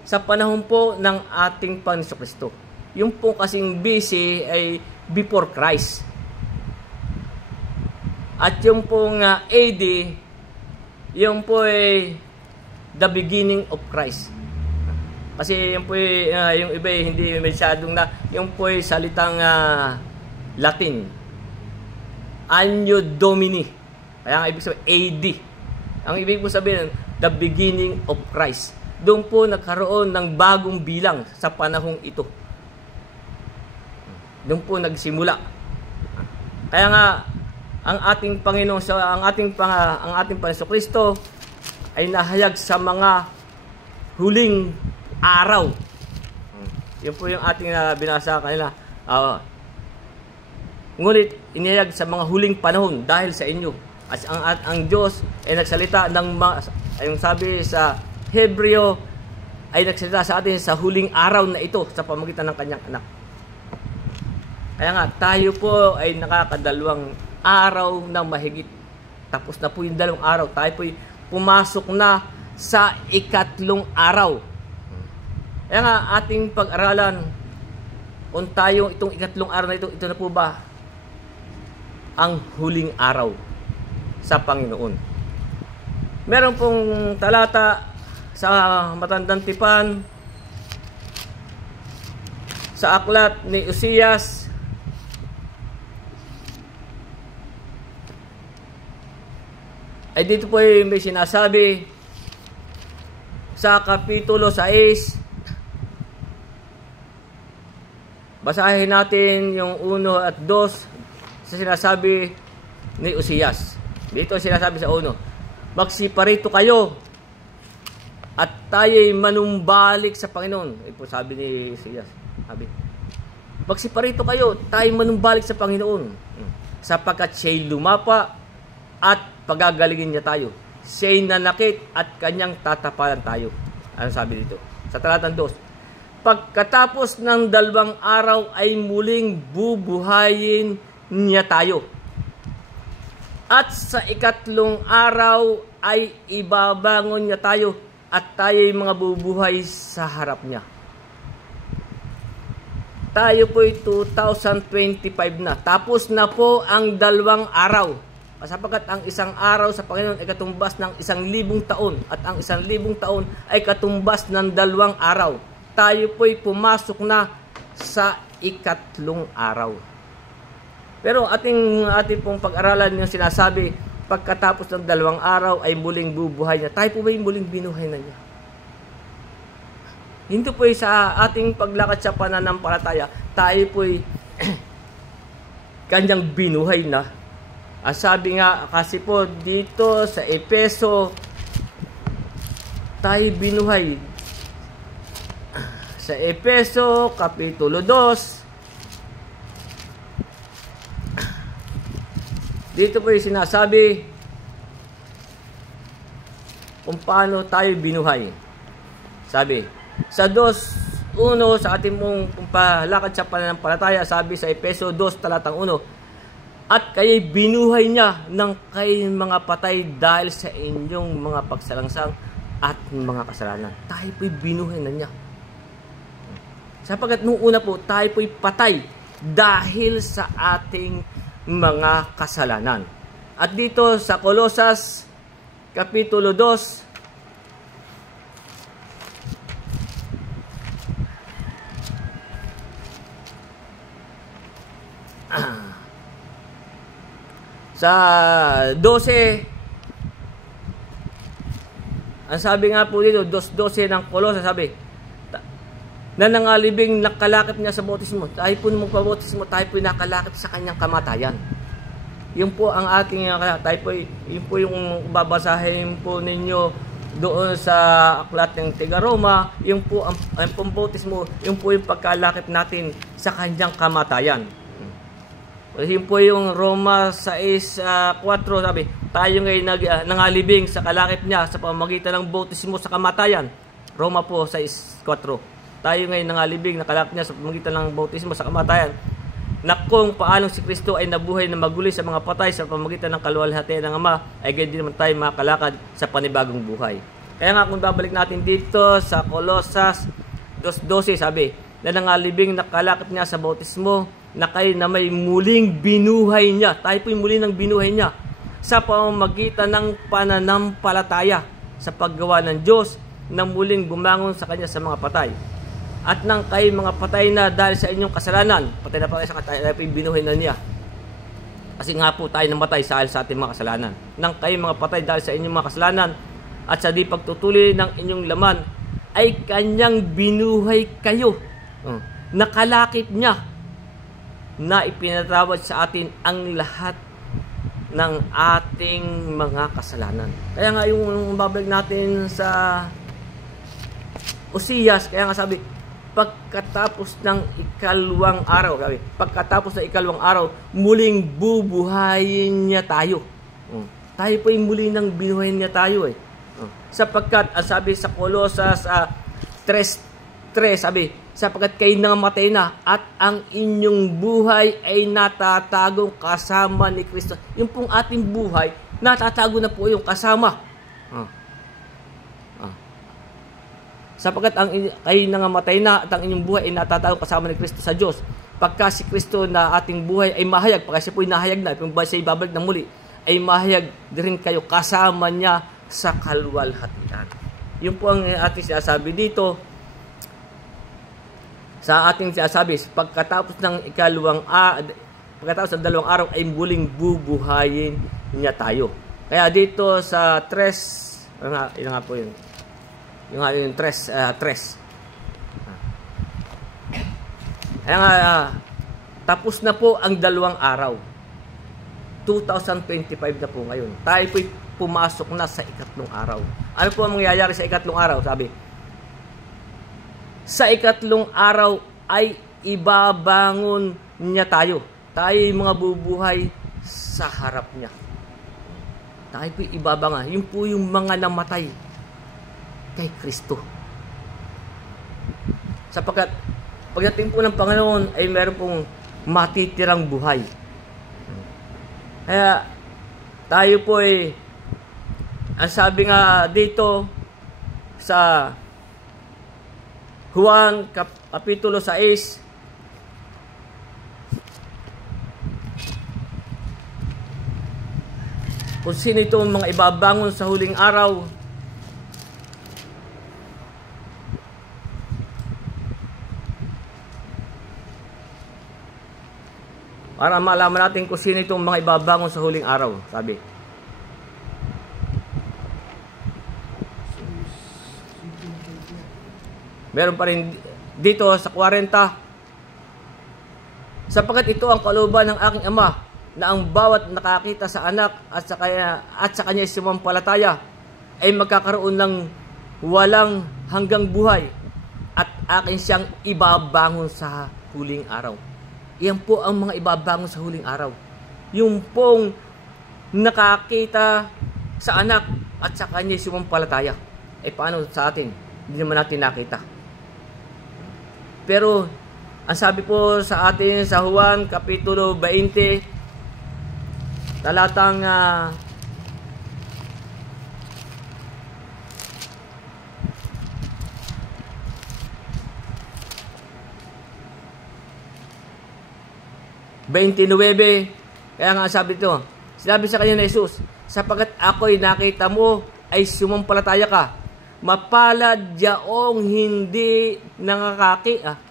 sa panahon po ng ating Panginoong Kristo. Yung po kasing BC ay before Christ. At yung pong AD, yung po ay the beginning of Christ. Kasi yung po yung iba hindi masyadong na, yung po ay salitang Latin. Anno Domini. Kaya ang ibig sabihin AD. Ang ibig po sabihin the beginning of Christ. Doon po nagkaroon ng bagong bilang sa panahong ito. Doon po nagsimula. Kaya nga ang ating Panginoon, ang ating Panginoon Kristo ay nahayag sa mga huling araw. Yun po yung ating binasa kanila. Ngunit inihayag sa mga huling panahon dahil sa inyo. As ang Diyos ay nagsalita ng yung sabi sa Hebreo ay nagsalita sa atin sa huling araw na ito sa pamamagitan ng kanyang anak. Kaya nga, tayo po ay nakakadalawang araw na mahigit. Tapos na po yung 2 araw. Tayo po ay pumasok na sa 3 araw. Kaya nga, ating pag-aralan, kung tayo itong 3 araw na ito na po ba ang huling araw sa Panginoon? Meron pong talata sa Matandang Tipan, sa aklat ni Osias, ay dito po ay may sinasabi sa Kapitulo 6. Basahin natin yung 1 at 2 sa sinasabi ni Osias. Dito sinasabi sa 1, magsiparito kayo at tayo'y manumbalik sa Panginoon. Ito sabi ni Osias. Sabi, magsiparito kayo, tayo'y manumbalik sa Panginoon. Sapagkat siya'y lumapa at pagagalingin niya tayo. Siya'y nanakit at kanyang tatapalan tayo. Ano sabi dito? Sa talatang 2, pagkatapos ng 2 araw ay muling bubuhayin niya tayo. At sa 3 araw ay ibabangon niya tayo at tayo'y mga bubuhay sa harap niya. Tayo po'y 2025 na. Tapos na po ang 2 araw. Sapagkat ang 1 araw sa Panginoon ay katumbas ng 1,000 taon. At ang 1,000 taon ay katumbas ng 2 araw. Tayo po'y pumasok na sa 3 araw. Pero ating pong pag-aralan yung sinasabi, pagkatapos ng 2 araw ay muling bubuhay niya. Tayo po ba yung muling binuhay na niya? Hindi po'y sa ating paglakad sa pananampalataya, tayo po'y kanyang binuhay na. Sabi nga kasi po dito sa Efeso, tayo binuhay. Sa Efeso, Kapitulo 2, dito po yung sinasabi kung paano tayo binuhay. Sabi, sa 2:1 sa ating mong palakad sa pananampalataya, sabi sa Efeso 2, talatang 1, at kayo'y binuhay niya ng kayong mga patay dahil sa inyong mga pagsalangsang at mga kasalanan. Tayo po'y binuhay na niya. Sapagkat nung una po, tayo po'y patay dahil sa ating mga kasalanan. At dito sa Kolosas, Kapitulo 2, sa 12, ang sabi nga po dito, 2:12 ng Kolosas, sabi, na nangalibing nakalakip niya sa bautismo. Tayo po nung magpabautismo, tayo po nakalakip sa kanyang kamatayan. Yun po ang ating, tayo po, yun po yung babasahin po ninyo doon sa aklat ng Tiga Roma, yung po ang pambautismo, yung po yung pagkalakip natin sa kanyang kamatayan. Yun po yung Roma 6:4, sabi, tayo ngayon nangalibing sa kalakip niya sa pamamagitan ng bautismo sa kamatayan. Roma po 6:4. Tayo ngayon nangalibing, nakalakip niya sa pamamagitan ng bautismo sa kamatayan, na kung paanong si Kristo ay nabuhay na maguli sa mga patay sa pamamagitan ng kaluwalhatian ng Ama, ay ganyan din naman tayo makakalakad sa panibagong buhay. Kaya nga kung babalik natin dito sa Kolosas 2:12, sabi, na nangalibing nakalakip niya sa bautismo, na kayo na may muling binuhay niya. Tayo po yung muli ng binuhay niya sa pamamagitan ng pananampalataya sa paggawa ng Diyos na muling bumangon sa Kanya sa mga patay. At nang kayo mga patay na dahil sa inyong kasalanan, patay na pa kayo sa tayo po yung binuhay na niya. Kasi nga po tayo namatay sa ating mga kasalanan. Nang kayo mga patay dahil sa inyong mga kasalanan at sa di pagtutuloy ng inyong laman, ay Kanyang binuhay kayo. Nakalakip niya na ipinatawad sa atin ang lahat ng ating mga kasalanan. Kaya nga yung babalik natin sa Osias, kaya nga sabi, pagkatapos ng 2 araw, sabi, pagkatapos ng 2 araw, muling bubuhayin niya tayo. Tayo po yung muli ng binuhayin niya tayo . Sapagkat, sabi sa Kolosas 3:3 sabi, sapagkat kayo nangamatay na at ang inyong buhay ay natatagong kasama ni Kristo. Yung pong ating buhay, natatago na po yung kasama. Sapagkat kayo nangamatay na at ang inyong buhay ay natatagong kasama ni Kristo sa Diyos. Pagka si Kristo na ating buhay ay mahayag, pagka siya po ay nahayag na, kung ba siya ibabalik na muli, ay mahayag din kayo kasama niya sa kalwalhatian. Yun po ang ating sinasabi dito. Sa ating sinasabi, pagkatapos ng 2 araw ay muling bubuhayin niya tayo. Kaya dito sa 3, ilan nga po yun? Yung 3. Kaya nga, tapos na po ang 2 araw. 2025 na po ngayon. Tayo po'y pumasok na sa 3 araw. Ano po ang mangyayari sa 3 araw? Sabi, sa 3 araw ay ibabangon niya tayo. Tayo'y mga bubuhay sa harap niya. Tayo po'y ibabangon. Yun po yung mga namatay kay Kristo. Sapagkat pagdating po ng Panginoon ay meron pong matitirang buhay. Kaya tayo po ay, ang sabi nga dito sa Juan Kapitulo 6, kung sino itong mga ibabangon sa huling araw, para malaman natin kung sino itong mga ibabangon sa huling araw, sabi. Meron pa rin dito sa 40, sapagkat ito ang kalooban ng aking Ama, na ang bawat nakakita sa anak at sa kanya sumampalataya ay magkakaroon ng walang hanggang buhay, at akin siyang ibabangon sa huling araw. Iyan po ang mga ibabangon sa huling araw. Yung pong nakakita sa anak at sa kanya sumampalataya. Eh paano sa atin? Hindi naman natin nakita. Pero ang sabi po sa atin sa Juan Kapitulo 20, talatang 29, kaya nga sabi ito, sinabi sa kanya ni Jesus, sapagkat ako'y nakita mo ay sumampalataya ka, mapalad yaong hindi nangakakita.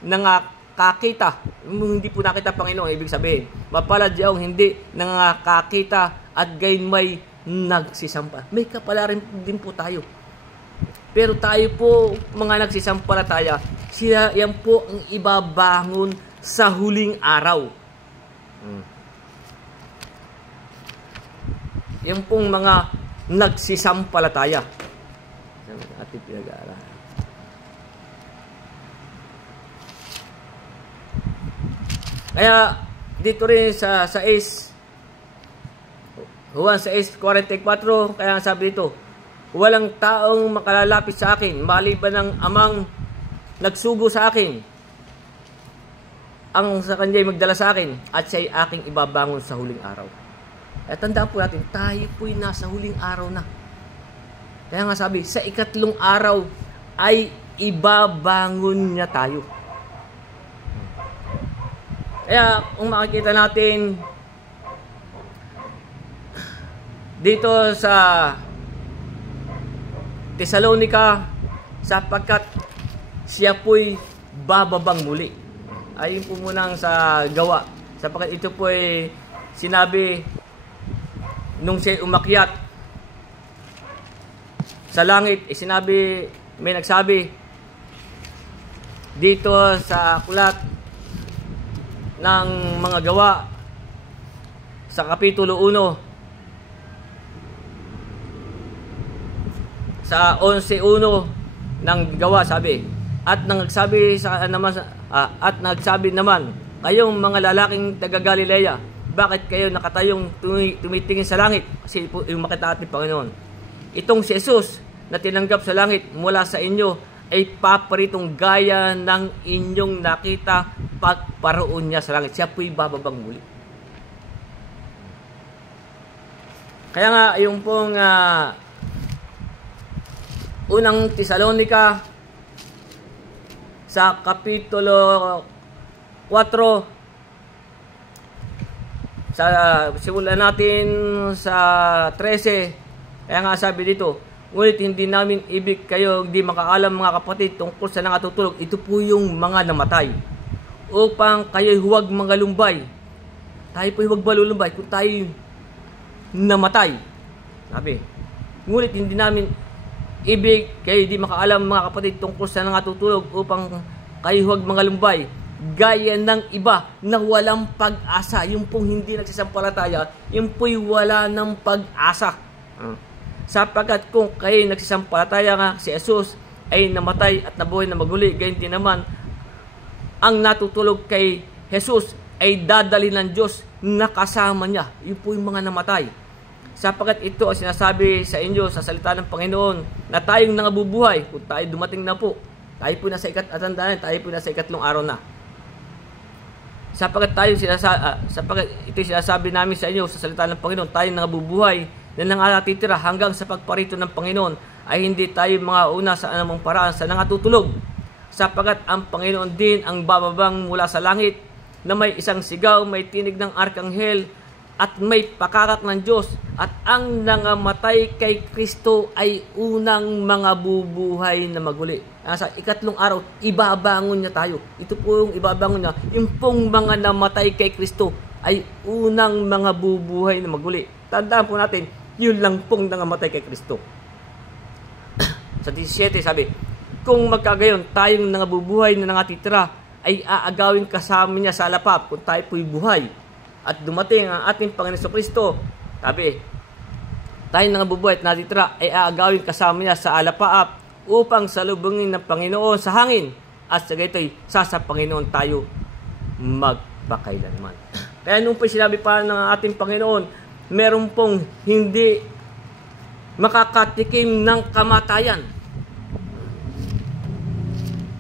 Hindi po nakita Panginoon, ibig sabihin, mapalad yaong hindi nangakakita at gayon may nagsisampa. May kapalaran din po tayo. Pero tayo po, mga nagsisampalataya, siya yan po ang ibabangon sa huling araw. Yan pong mga nagsisampalataya. Ating pinag-aaral. Kaya dito rin sa 6, Juan 6:44, kaya sabi dito, walang taong makalalapit sa akin maliban ng Amang nagsugo sa akin. Ang sa kanya'y magdala sa akin at siya'y aking ibabangon sa huling araw. At tandaan po natin, tayo po'y nasa huling araw na. Kaya nga sabi, sa 3 araw ay ibabangon niya tayo. Kaya kung makikita natin dito sa Tesalonica, sapagkat siya po'y bababang muli. Ayun po munang sa gawa. Sapagkat ito po ay sinabi nung siya umakyat sa langit. Sinabi, may nagsabi dito sa aklat ng mga gawa sa Kapitulo 1 sa 11:1 ng gawa, sabi, at nagsabi naman, kayong mga lalaking taga Galilea, bakit kayo nakatayong tumitingin sa langit? Kasi yung makita ating Panginoon. Itong si Jesus na tinanggap sa langit mula sa inyo ay paparitong gaya ng inyong nakita pagparoon niya sa langit. Siya po'y bababang muli. Kaya nga, yung pong unang Tesalonica sa Kapitulo 4, simulan natin sa 13. Kaya nga sabi dito, ngunit hindi namin ibig kayo hindi makaalam mga kapatid tungkol sa nangatutulog. Ito po yung mga namatay, upang kayo'y huwag mangalumbay. Tayo po'y huwag malulumbay kung tayo namatay. Sabi, ngunit hindi namin ibig kayo hindi makaalam mga kapatid tungkol sa nangatutulog, upang kayo huwag mangalumbay gaya ng iba na walang pag-asa. Yung pong hindi nagsisampalataya, yung po'y wala ng pag-asa. Sapagkat kung kayo nagsisampalataya nga si Jesus ay namatay at nabuhay na maguli, gayon din naman ang natutulog kay Jesus ay dadali ng Diyos na kasama niya. Yung po yung mga namatay. Sapagkat ito ang sinasabi sa inyo sa salita ng Panginoon na tayong nangabubuhay, kung tayo dumating na po, tayo po nasa tayo po nasa ikatlong araw na. Sapagkat ito sinasabi namin sa inyo sa salita ng Panginoon, tayo nangabubuhay na nangatitira hanggang sa pagparito ng Panginoon ay hindi tayo mga una sa anumang paraan sa nangatutulog. Sapagkat ang Panginoon din ang bababang mula sa langit na may isang sigaw, may tinig ng arkanghel at may pakakak ng Diyos, at ang nangamatay kay Kristo ay unang mga bubuhay na maguli. Sa ikatlong araw, ibabangon niya tayo. Ito po yung ibabangon niya. Yung pong mga namatay kay Kristo ay unang mga bubuhay na maguli. Tandaan po natin, yun lang pong nangamatay kay Kristo. Sa 17 sabi, kung magkagayon tayong nangabubuhay na nangatitira ay aagawin kasama niya sa alapap kung tayo po'y buhay at dumating ang ating Panginoon Kristo. Sabi, tayong nangabubuhay at natitira ay aagawin kasama niya sa alapaap upang salubungin ng Panginoon sa hangin, at sa gaytoy sa Panginoon tayo magpakailanman. Kaya nung po sinabi pa ng ating Panginoon, meron pong hindi makakatikim ng kamatayan.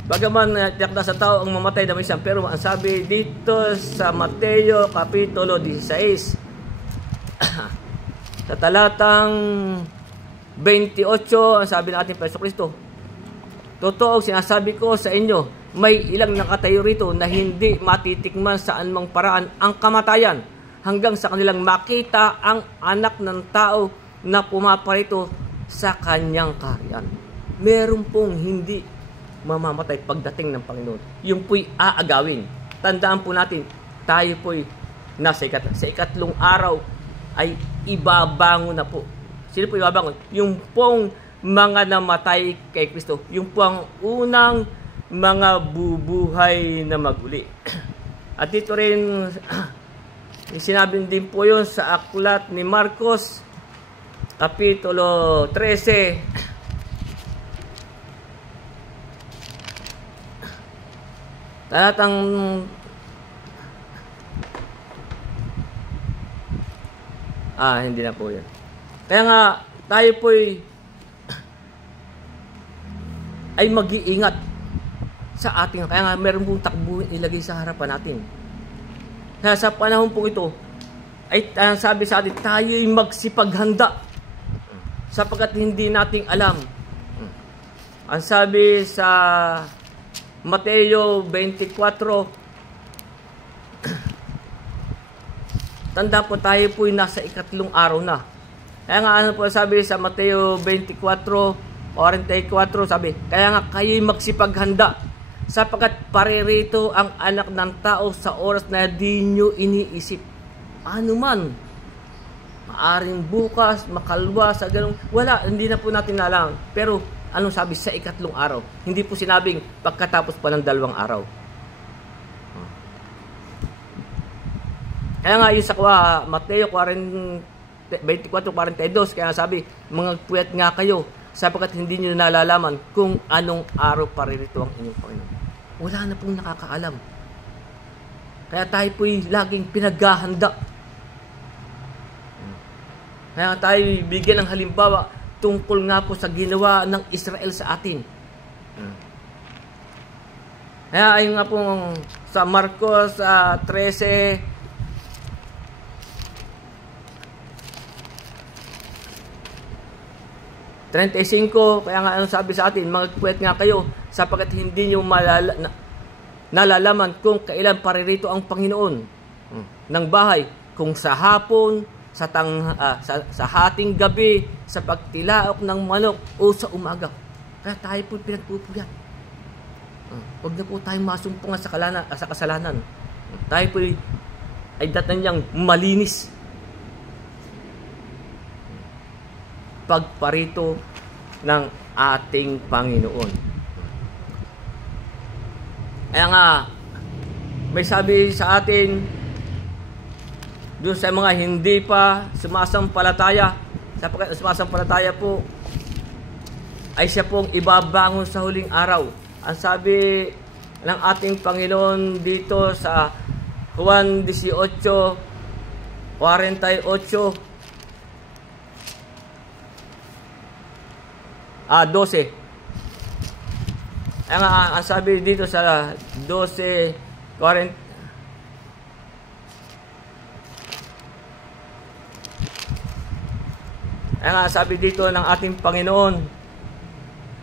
Bagaman tiyak sa tao ang mamatay na minsan, pero ang sabi dito sa Mateo Kapitulo 16 sa talatang 28, ang sabi ng ating Panginoon Kristo, totoo sinasabi ko sa inyo, may ilang nakatayo rito na hindi matitikman sa anumang paraan ang kamatayan hanggang sa kanilang makita ang anak ng tao na pumaparito sa kanyang kaharian. Meron pong hindi mamamatay pagdating ng Panginoon. Yung po'y aagawin. Tandaan po natin, tayo po'y nasa ikatlong araw ay ibabangon na po. Sino po ibabangon? Yung pong mga namatay kay Kristo. Yung pong unang mga bubuhay na maguli. At dito rin, sinabi din po yun sa aklat ni Marcos, Kapitulo 13, talatang hindi na po yun. Kaya nga tayo po'y ay mag-iingat sa ating, kaya nga meron pong takbuhin ilagay sa harapan natin. Kaya sa panahon po ito ay sabi sa atin, tayo'y magsipaghanda sapagkat hindi nating alam. Ang sabi sa Mateo 24, tanda po tayo po'y nasa ikatlong araw na. Kaya nga ano po sabi sa Mateo 24:44, sabi, kaya nga kayo'y magsipaghanda sapagkat paririto ang anak ng tao sa oras na di nyo iniisip. Ano man, maaring bukas, makalwa, sa ganun, wala, hindi na po natin alam. Pero anong sabi sa ikatlong araw? Hindi po sinabing pagkatapos pa ng 2 araw. Kaya nga yung sa Mateo 24:42, kaya sabi, mga puyat nga kayo sapagkat hindi nyo nalalaman kung anong araw paririto ang inyong Panginoon. Wala na pong nakakaalam. Kaya tayo po'y laging pinaghahanda. Kaya tayo bigyan ng halimbawa tungkol nga po sa ginawa ng Israel sa atin. Kaya ayun nga pong sa Marcos 13, kaya nga anong sabi sa atin, magpuwet nga kayo sapagkat hindi nyo nalalaman kung kailan paririto ang Panginoon ng bahay, kung sa hapon, sa hating gabi, sa pagtilaok ng manok o sa umaga. Kaya tayo po pinagpupuyat. Huwag na po tayong masumpungan sa kasalanan. Tayo po ay datan niyang malinis. Pagparito ng ating Panginoon. Kaya nga, may sabi sa atin, doon sa mga hindi pa sumasampalataya, sapagkat sumasampalataya po, ay siya pong ibabangon sa huling araw. Ang sabi ng ating Panginoon dito sa Juan 18:48, 12. Ang sabi dito sa 12:40, ang sabi dito ng ating Panginoon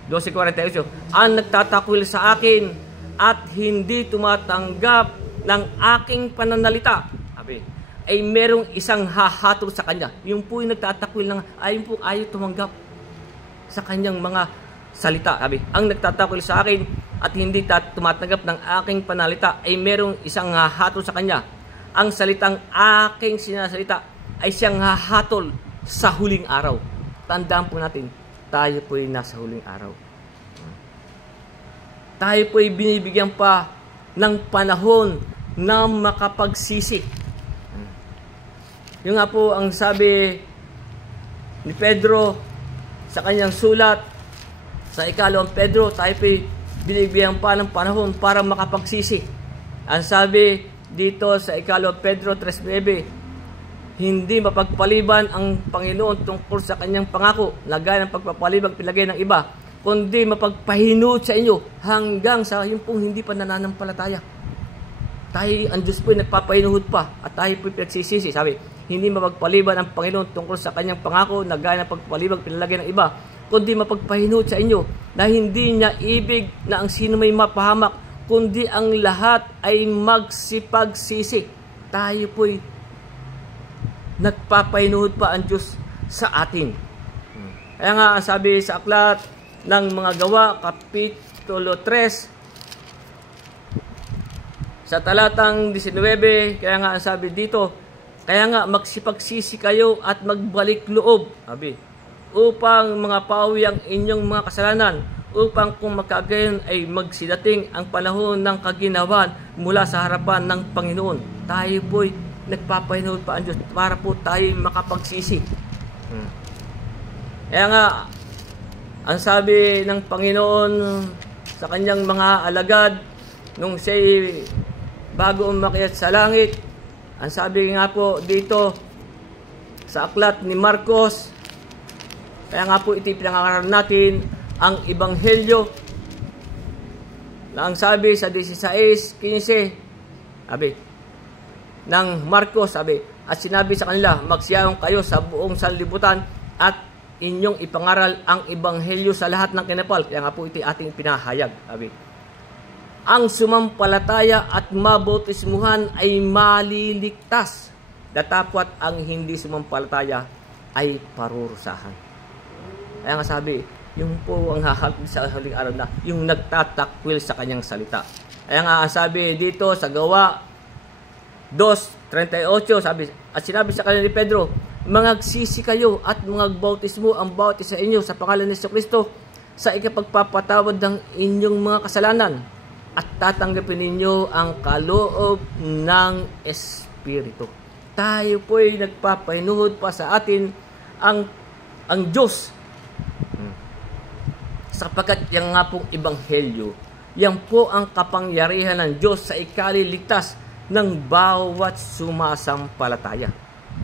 12:48, ang nagtatakwil sa akin at hindi tumatanggap ng aking pananalita, sabi, ay merong isang hahatol sa kanya. Yung po yung nagtatakwil ng ayaw tumanggap sa kanyang mga salita. Sabi, ang nagtatakwil sa akin at hindi tumatanggap ng aking panalita ay merong isang hahatol sa kanya. Ang salitang aking sinasalita ay siyang hahatol sa huling araw. Tandaan po natin, tayo po ay nasa huling araw. Tayo po ay binibigyan pa ng panahon na makapagsisi. Yung nga po ang sabi ni Pedro sa kanyang sulat sa 2 Pedro, tayo po ay binibigyan pa ng panahon para makapagsisi. Ang sabi dito sa 2 Pedro 3:9, hindi mapagpaliban ang Panginoon tungkol sa kanyang pangako na gaya ng pagpapalibag pinagay ng iba, kundi mapagpahinood sa inyo hanggang sa yung pong hindi pa nananampalataya. Ang Diyos po ay nagpapahinuhod pa at tayo po pinagsisisi. Sabi, hindi mapagpaliban ang Panginoon tungkol sa kanyang pangako na gaya ng pagpapalibag pinalagay ng iba, kundi mapagpahinood sa inyo na hindi niya ibig na ang sino may mapahamak, kundi ang lahat ay magsipagsisi. Tayo po'y nagpapahinuhod pa ang Diyos sa atin. Kaya nga, sabi sa aklat ng mga Gawa, Kapitulo 3, sa talatang 19, kaya nga ang sabi dito, kaya nga magsipagsisi kayo at magbalik loob, sabi, upang mga pawi ang inyong mga kasalanan, upang kung makagayon ay magsidating ang panahon ng kaginawan mula sa harapan ng Panginoon. Tayo po'y nagpapahinuhod pa ang Diyos para po tayo makapagsisi. Kaya nga, ang sabi ng Panginoon sa kanyang mga alagad, nung siya'y bago umakyat sa langit, ang sabi nga po dito sa aklat ni Marcos, kaya nga po ito pinangangaral natin ang Ebanghelyo, na ang sabi sa 16:15, sabi ng Marcos, sabi, at sinabi sa kanila, magsiyahon kayo sa buong sanlibutan at inyong ipangaral ang Ebanghelyo sa lahat ng kinapal. Kaya nga po ito ating pinahayag, sabi, ang sumampalataya at mabautismuhan ay maliligtas, datapwat ang hindi sumampalataya ay parurusahan. Kaya nga sabi, yung po ang hahalin sa huling araw na, yung nagtatakwil sa kanyang salita. Kaya nga sabi dito sa Gawa 2:38, sabi, at sinabi sa kanila ni Pedro, mangagsisi kayo at magbautismo ang bawat isa inyo sa pangalan ni Jesucristo sa ikapagpapatawad ng inyong mga kasalanan, at tatanggapin ninyo ang kaloob ng Espiritu. Tayo po'y nagpapahinuhod pa sa atin ang Diyos. Sapagkat yan nga pong Ebanghelyo, yan po ang kapangyarihan ng Diyos sa ikaliligtas ng bawat sumasampalataya.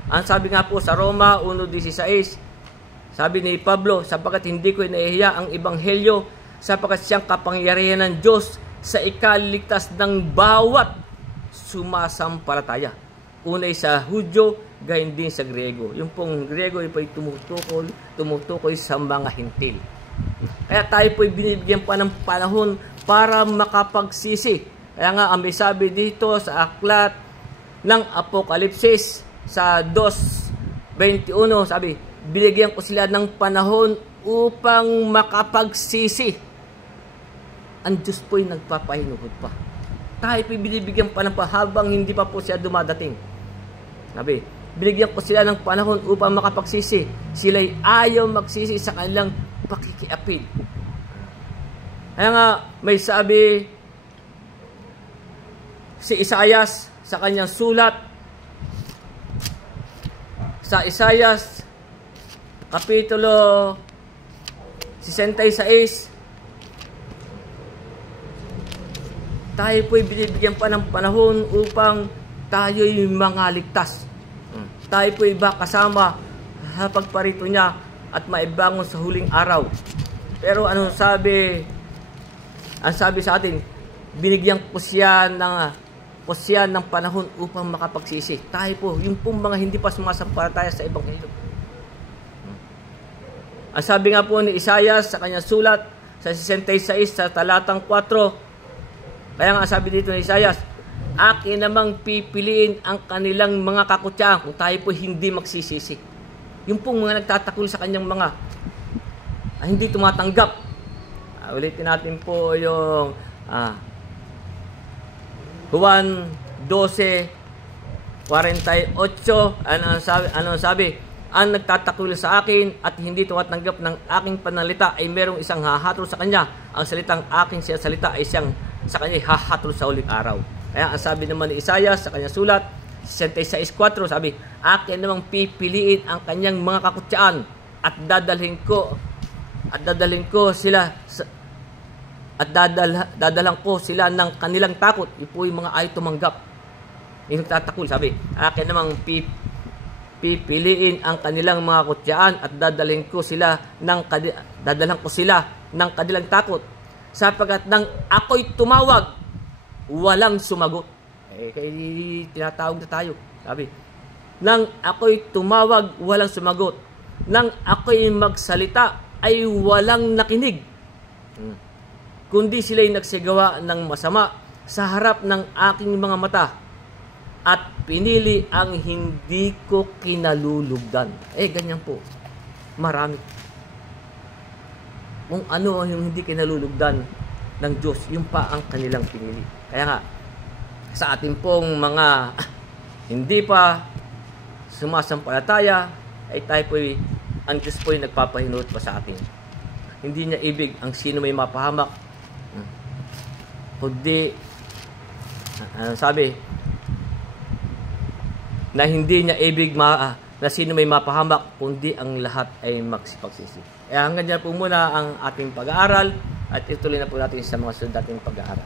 Ang sabi nga po sa Roma 1:16, sabi ni Pablo, sapagkat hindi ko inahiya ang Ebanghelyo, sapagkat siyang kapangyarihan ng Diyos sa ikaligtas ng bawat sumasampalataya. Unay sa Hudyo, gayon din sa Griego. Yung pong Griego ay tumutukoy sa mga hintil. Kaya tayo po'y binibigyan pa ng panahon para makapagsisi. Kaya nga, ang may sabi dito sa aklat ng Apokalipsis sa 2:21, sabi, binigyan ko sila ng panahon upang makapagsisi. Ang Diyos po'y nagpapahinuhod pa. Tayo po'y binibigyan pa ng habang hindi pa po siya dumadating. Sabi, binigyan ko sila ng panahon upang makapagsisi. Sila'y ayaw magsisi sa kanilang pakikiapid. Kaya nga, may sabi si Isaias sa kanyang sulat, sa Isaias Kapitulo 66, tayo po'y binibigyan pa ng panahon upang tayo'y mangaligtas. Tayo po'y ba kasama sa pagparito niya at maibangon sa huling araw. Pero ano sabi? Ang sabi sa atin, binigyan ko siya ng panahon upang makapagsisi. Tayo po, yung pong mga hindi pa sumasampalataya sa Ebanghelyo. Ang sabi nga po ni Isaias sa kanyang sulat sa 66 sa talatang 4, kaya nga sabi dito ni Isaias, akin namang pipiliin ang kanilang mga kakutsaan kung tayo po hindi magsisisi. Yung pong mga nagtatakol sa kanyang mga hindi tumatanggap. Ulitin natin po yung Juan 12:48. Ano sabi? Ang nagtatakol sa akin at hindi tumatanggap ng aking panalita ay merong isang hahatol sa kanya. Ang salitang aking siya salita ay siyang sa kanya hahatol sa huling araw. Kaya ang sabi naman ni Isaias sa kanyang sulat 66:4, sabi, akin namang pipiliin ang kanyang mga kakutsaan at dadalhin ko sila ng kanilang takot. Ipo yung mga ay tumanggap. Yung nagtatakol, sabi, akin namang pipiliin ang kanilang mga kutsaan at dadalhin ko sila ng kanilang takot. Sapagkat nang ako'y tumawag, walang sumagot. Kaya tinatawag na tayo. Sabi, nang ako'y tumawag, walang sumagot. Nang ako'y magsalita, ay walang nakinig. Kundi sila'y nagsigawa ng masama sa harap ng aking mga mata at pinili ang hindi ko kinalulugdan. Ganyan po. Marami. Kung ano yung hindi kinalulugdan ng Diyos, yun pa ang kanilang pinili. Kaya nga, sa ating pong mga hindi pa sumasampalataya, ay tayo po'y, ang Diyos po'y nagpapahinuot pa sa atin. Hindi niya ibig ang sino may mapahamak, kundi, sabi, na hindi niya ibig na sino may mapahamak, kundi ang lahat ay magsipagsisi. Hanggang dyan po muna ang ating pag-aaral at ituloy na po natin sa mga sunod nating pag-aaral.